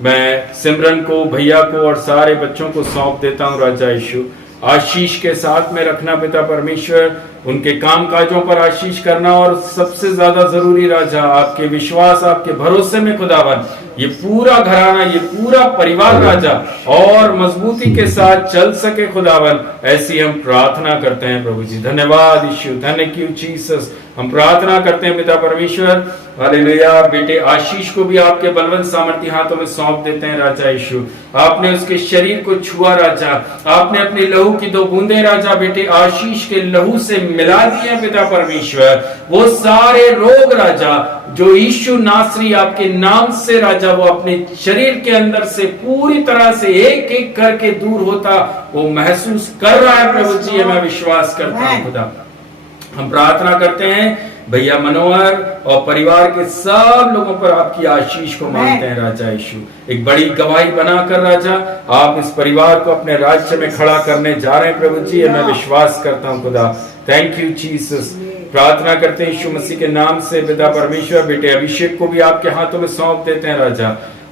मैं सिमरन को, भैया को और सारे बच्चों को सौंप देता हूँ राजा यीशु। आशीष के साथ में रखना पिता परमेश्वर, उनके काम काजों पर आशीष करना, और सबसे ज्यादा जरूरी राजा आपके विश्वास, आपके भरोसे में खुदावन ये पूरा घराना, ये पूरा परिवार राजा और मजबूती के साथ चल सके खुदावन, ऐसी हम प्रार्थना करते हैं प्रभु जी। धन्यवाद यीशु, थैंक यू जीसस। हम प्रार्थना करते हैं पिता परमेश्वर, हालेलुया, बेटे आशीष को भी आपके बलवंत सामर्थ्य हाथों में सौंप देते हैं राजा यीशु। आपने उसके शरीर को छुआ राजा, आपने अपने लहू की 2 बूंदें राजा बेटे आशीष के लहू से मिला दिए पिता परमेश्वर। वो सारे रोग राजा जो यीशु नासरी आपके नाम से राजा वो अपने शरीर के अंदर से पूरी तरह से एक एक करके दूर होता वो महसूस कर रहा है प्रभु जी, मैं विश्वास करता हूं खुदा। हम प्रार्थना करते हैं भैया मनोहर और परिवार के सब लोगों पर आपकी आशीष को मांगते हैं राजा यीशु। एक बड़ी गवाही बनाकर राजा आप इस परिवार को अपने राज्य में खड़ा करने जा रहे हैं प्रभु जी, मैं विश्वास करता हूं खुदा। Thank you Jesus. प्रार्थना करते हैं यीशु मसीह के नाम से पिता परमेश्वर, बेटे अभिषेक को भी आपके हाथों में सौंप देते हैं राजा।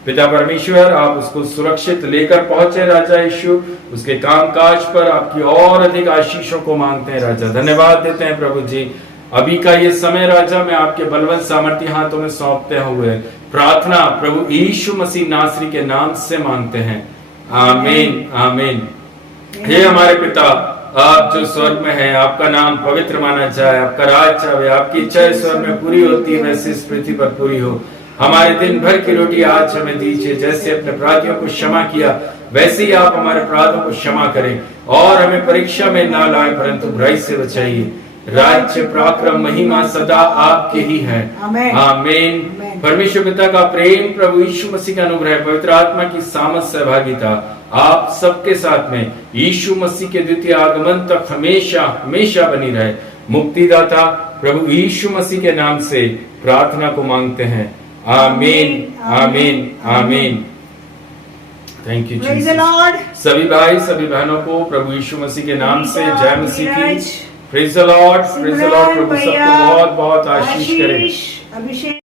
पिता परमेश्वर आप उसको सुरक्षित लेकर पहुंचे राजा यीशु, उसके काम काज पर आपकी और अधिक आशीषों को मांगते हैं राजा। धन्यवाद देते हैं प्रभु जी। अभी का ये समय राजा मैं आपके बलवंत सामर्थ्य हाथों में सौंपते हुए प्रार्थना प्रभु यीशु मसीह नासरी के नाम से मांगते हैं, आमीन आमीन। हे हमारे पिता आप जो स्वर्ग में हैं, आपका नाम पवित्र माना जाए, आपका राज आवे, आपकी इच्छा स्वर्ग में पूरी होती है वैसे इस पृथ्वी पर पूरी हो। हमारे दिन भर की रोटी आज हमें दीजिए, जैसे अपने अपराधियों को क्षमा किया वैसे ही आप हमारे अपराधों को क्षमा करें, और हमें परीक्षा में ना लाए परंतु बुराई से बचाइए। राज्य पराक्रम महिमा सदा आपके ही है, आमीन। परमेश्वर पिता का प्रेम, प्रभु यीशु मसीह का अनुग्रह, पवित्र आत्मा की सामर्थ सहभागिता आप सबके साथ में यीशु मसीह के द्वितीय आगमन तक हमेशा हमेशा बनी रहे। मुक्तिदाता प्रभु यीशु मसीह के नाम से प्रार्थना को मांगते हैं, आमीन आमीन आमीन। Thank you Jesus. सभी भाई सभी बहनों को प्रभु यीशु मसीह के नाम से जय मसीह की। प्रेज द लॉर्ड, प्रभु सबको बहुत बहुत आशीष करे।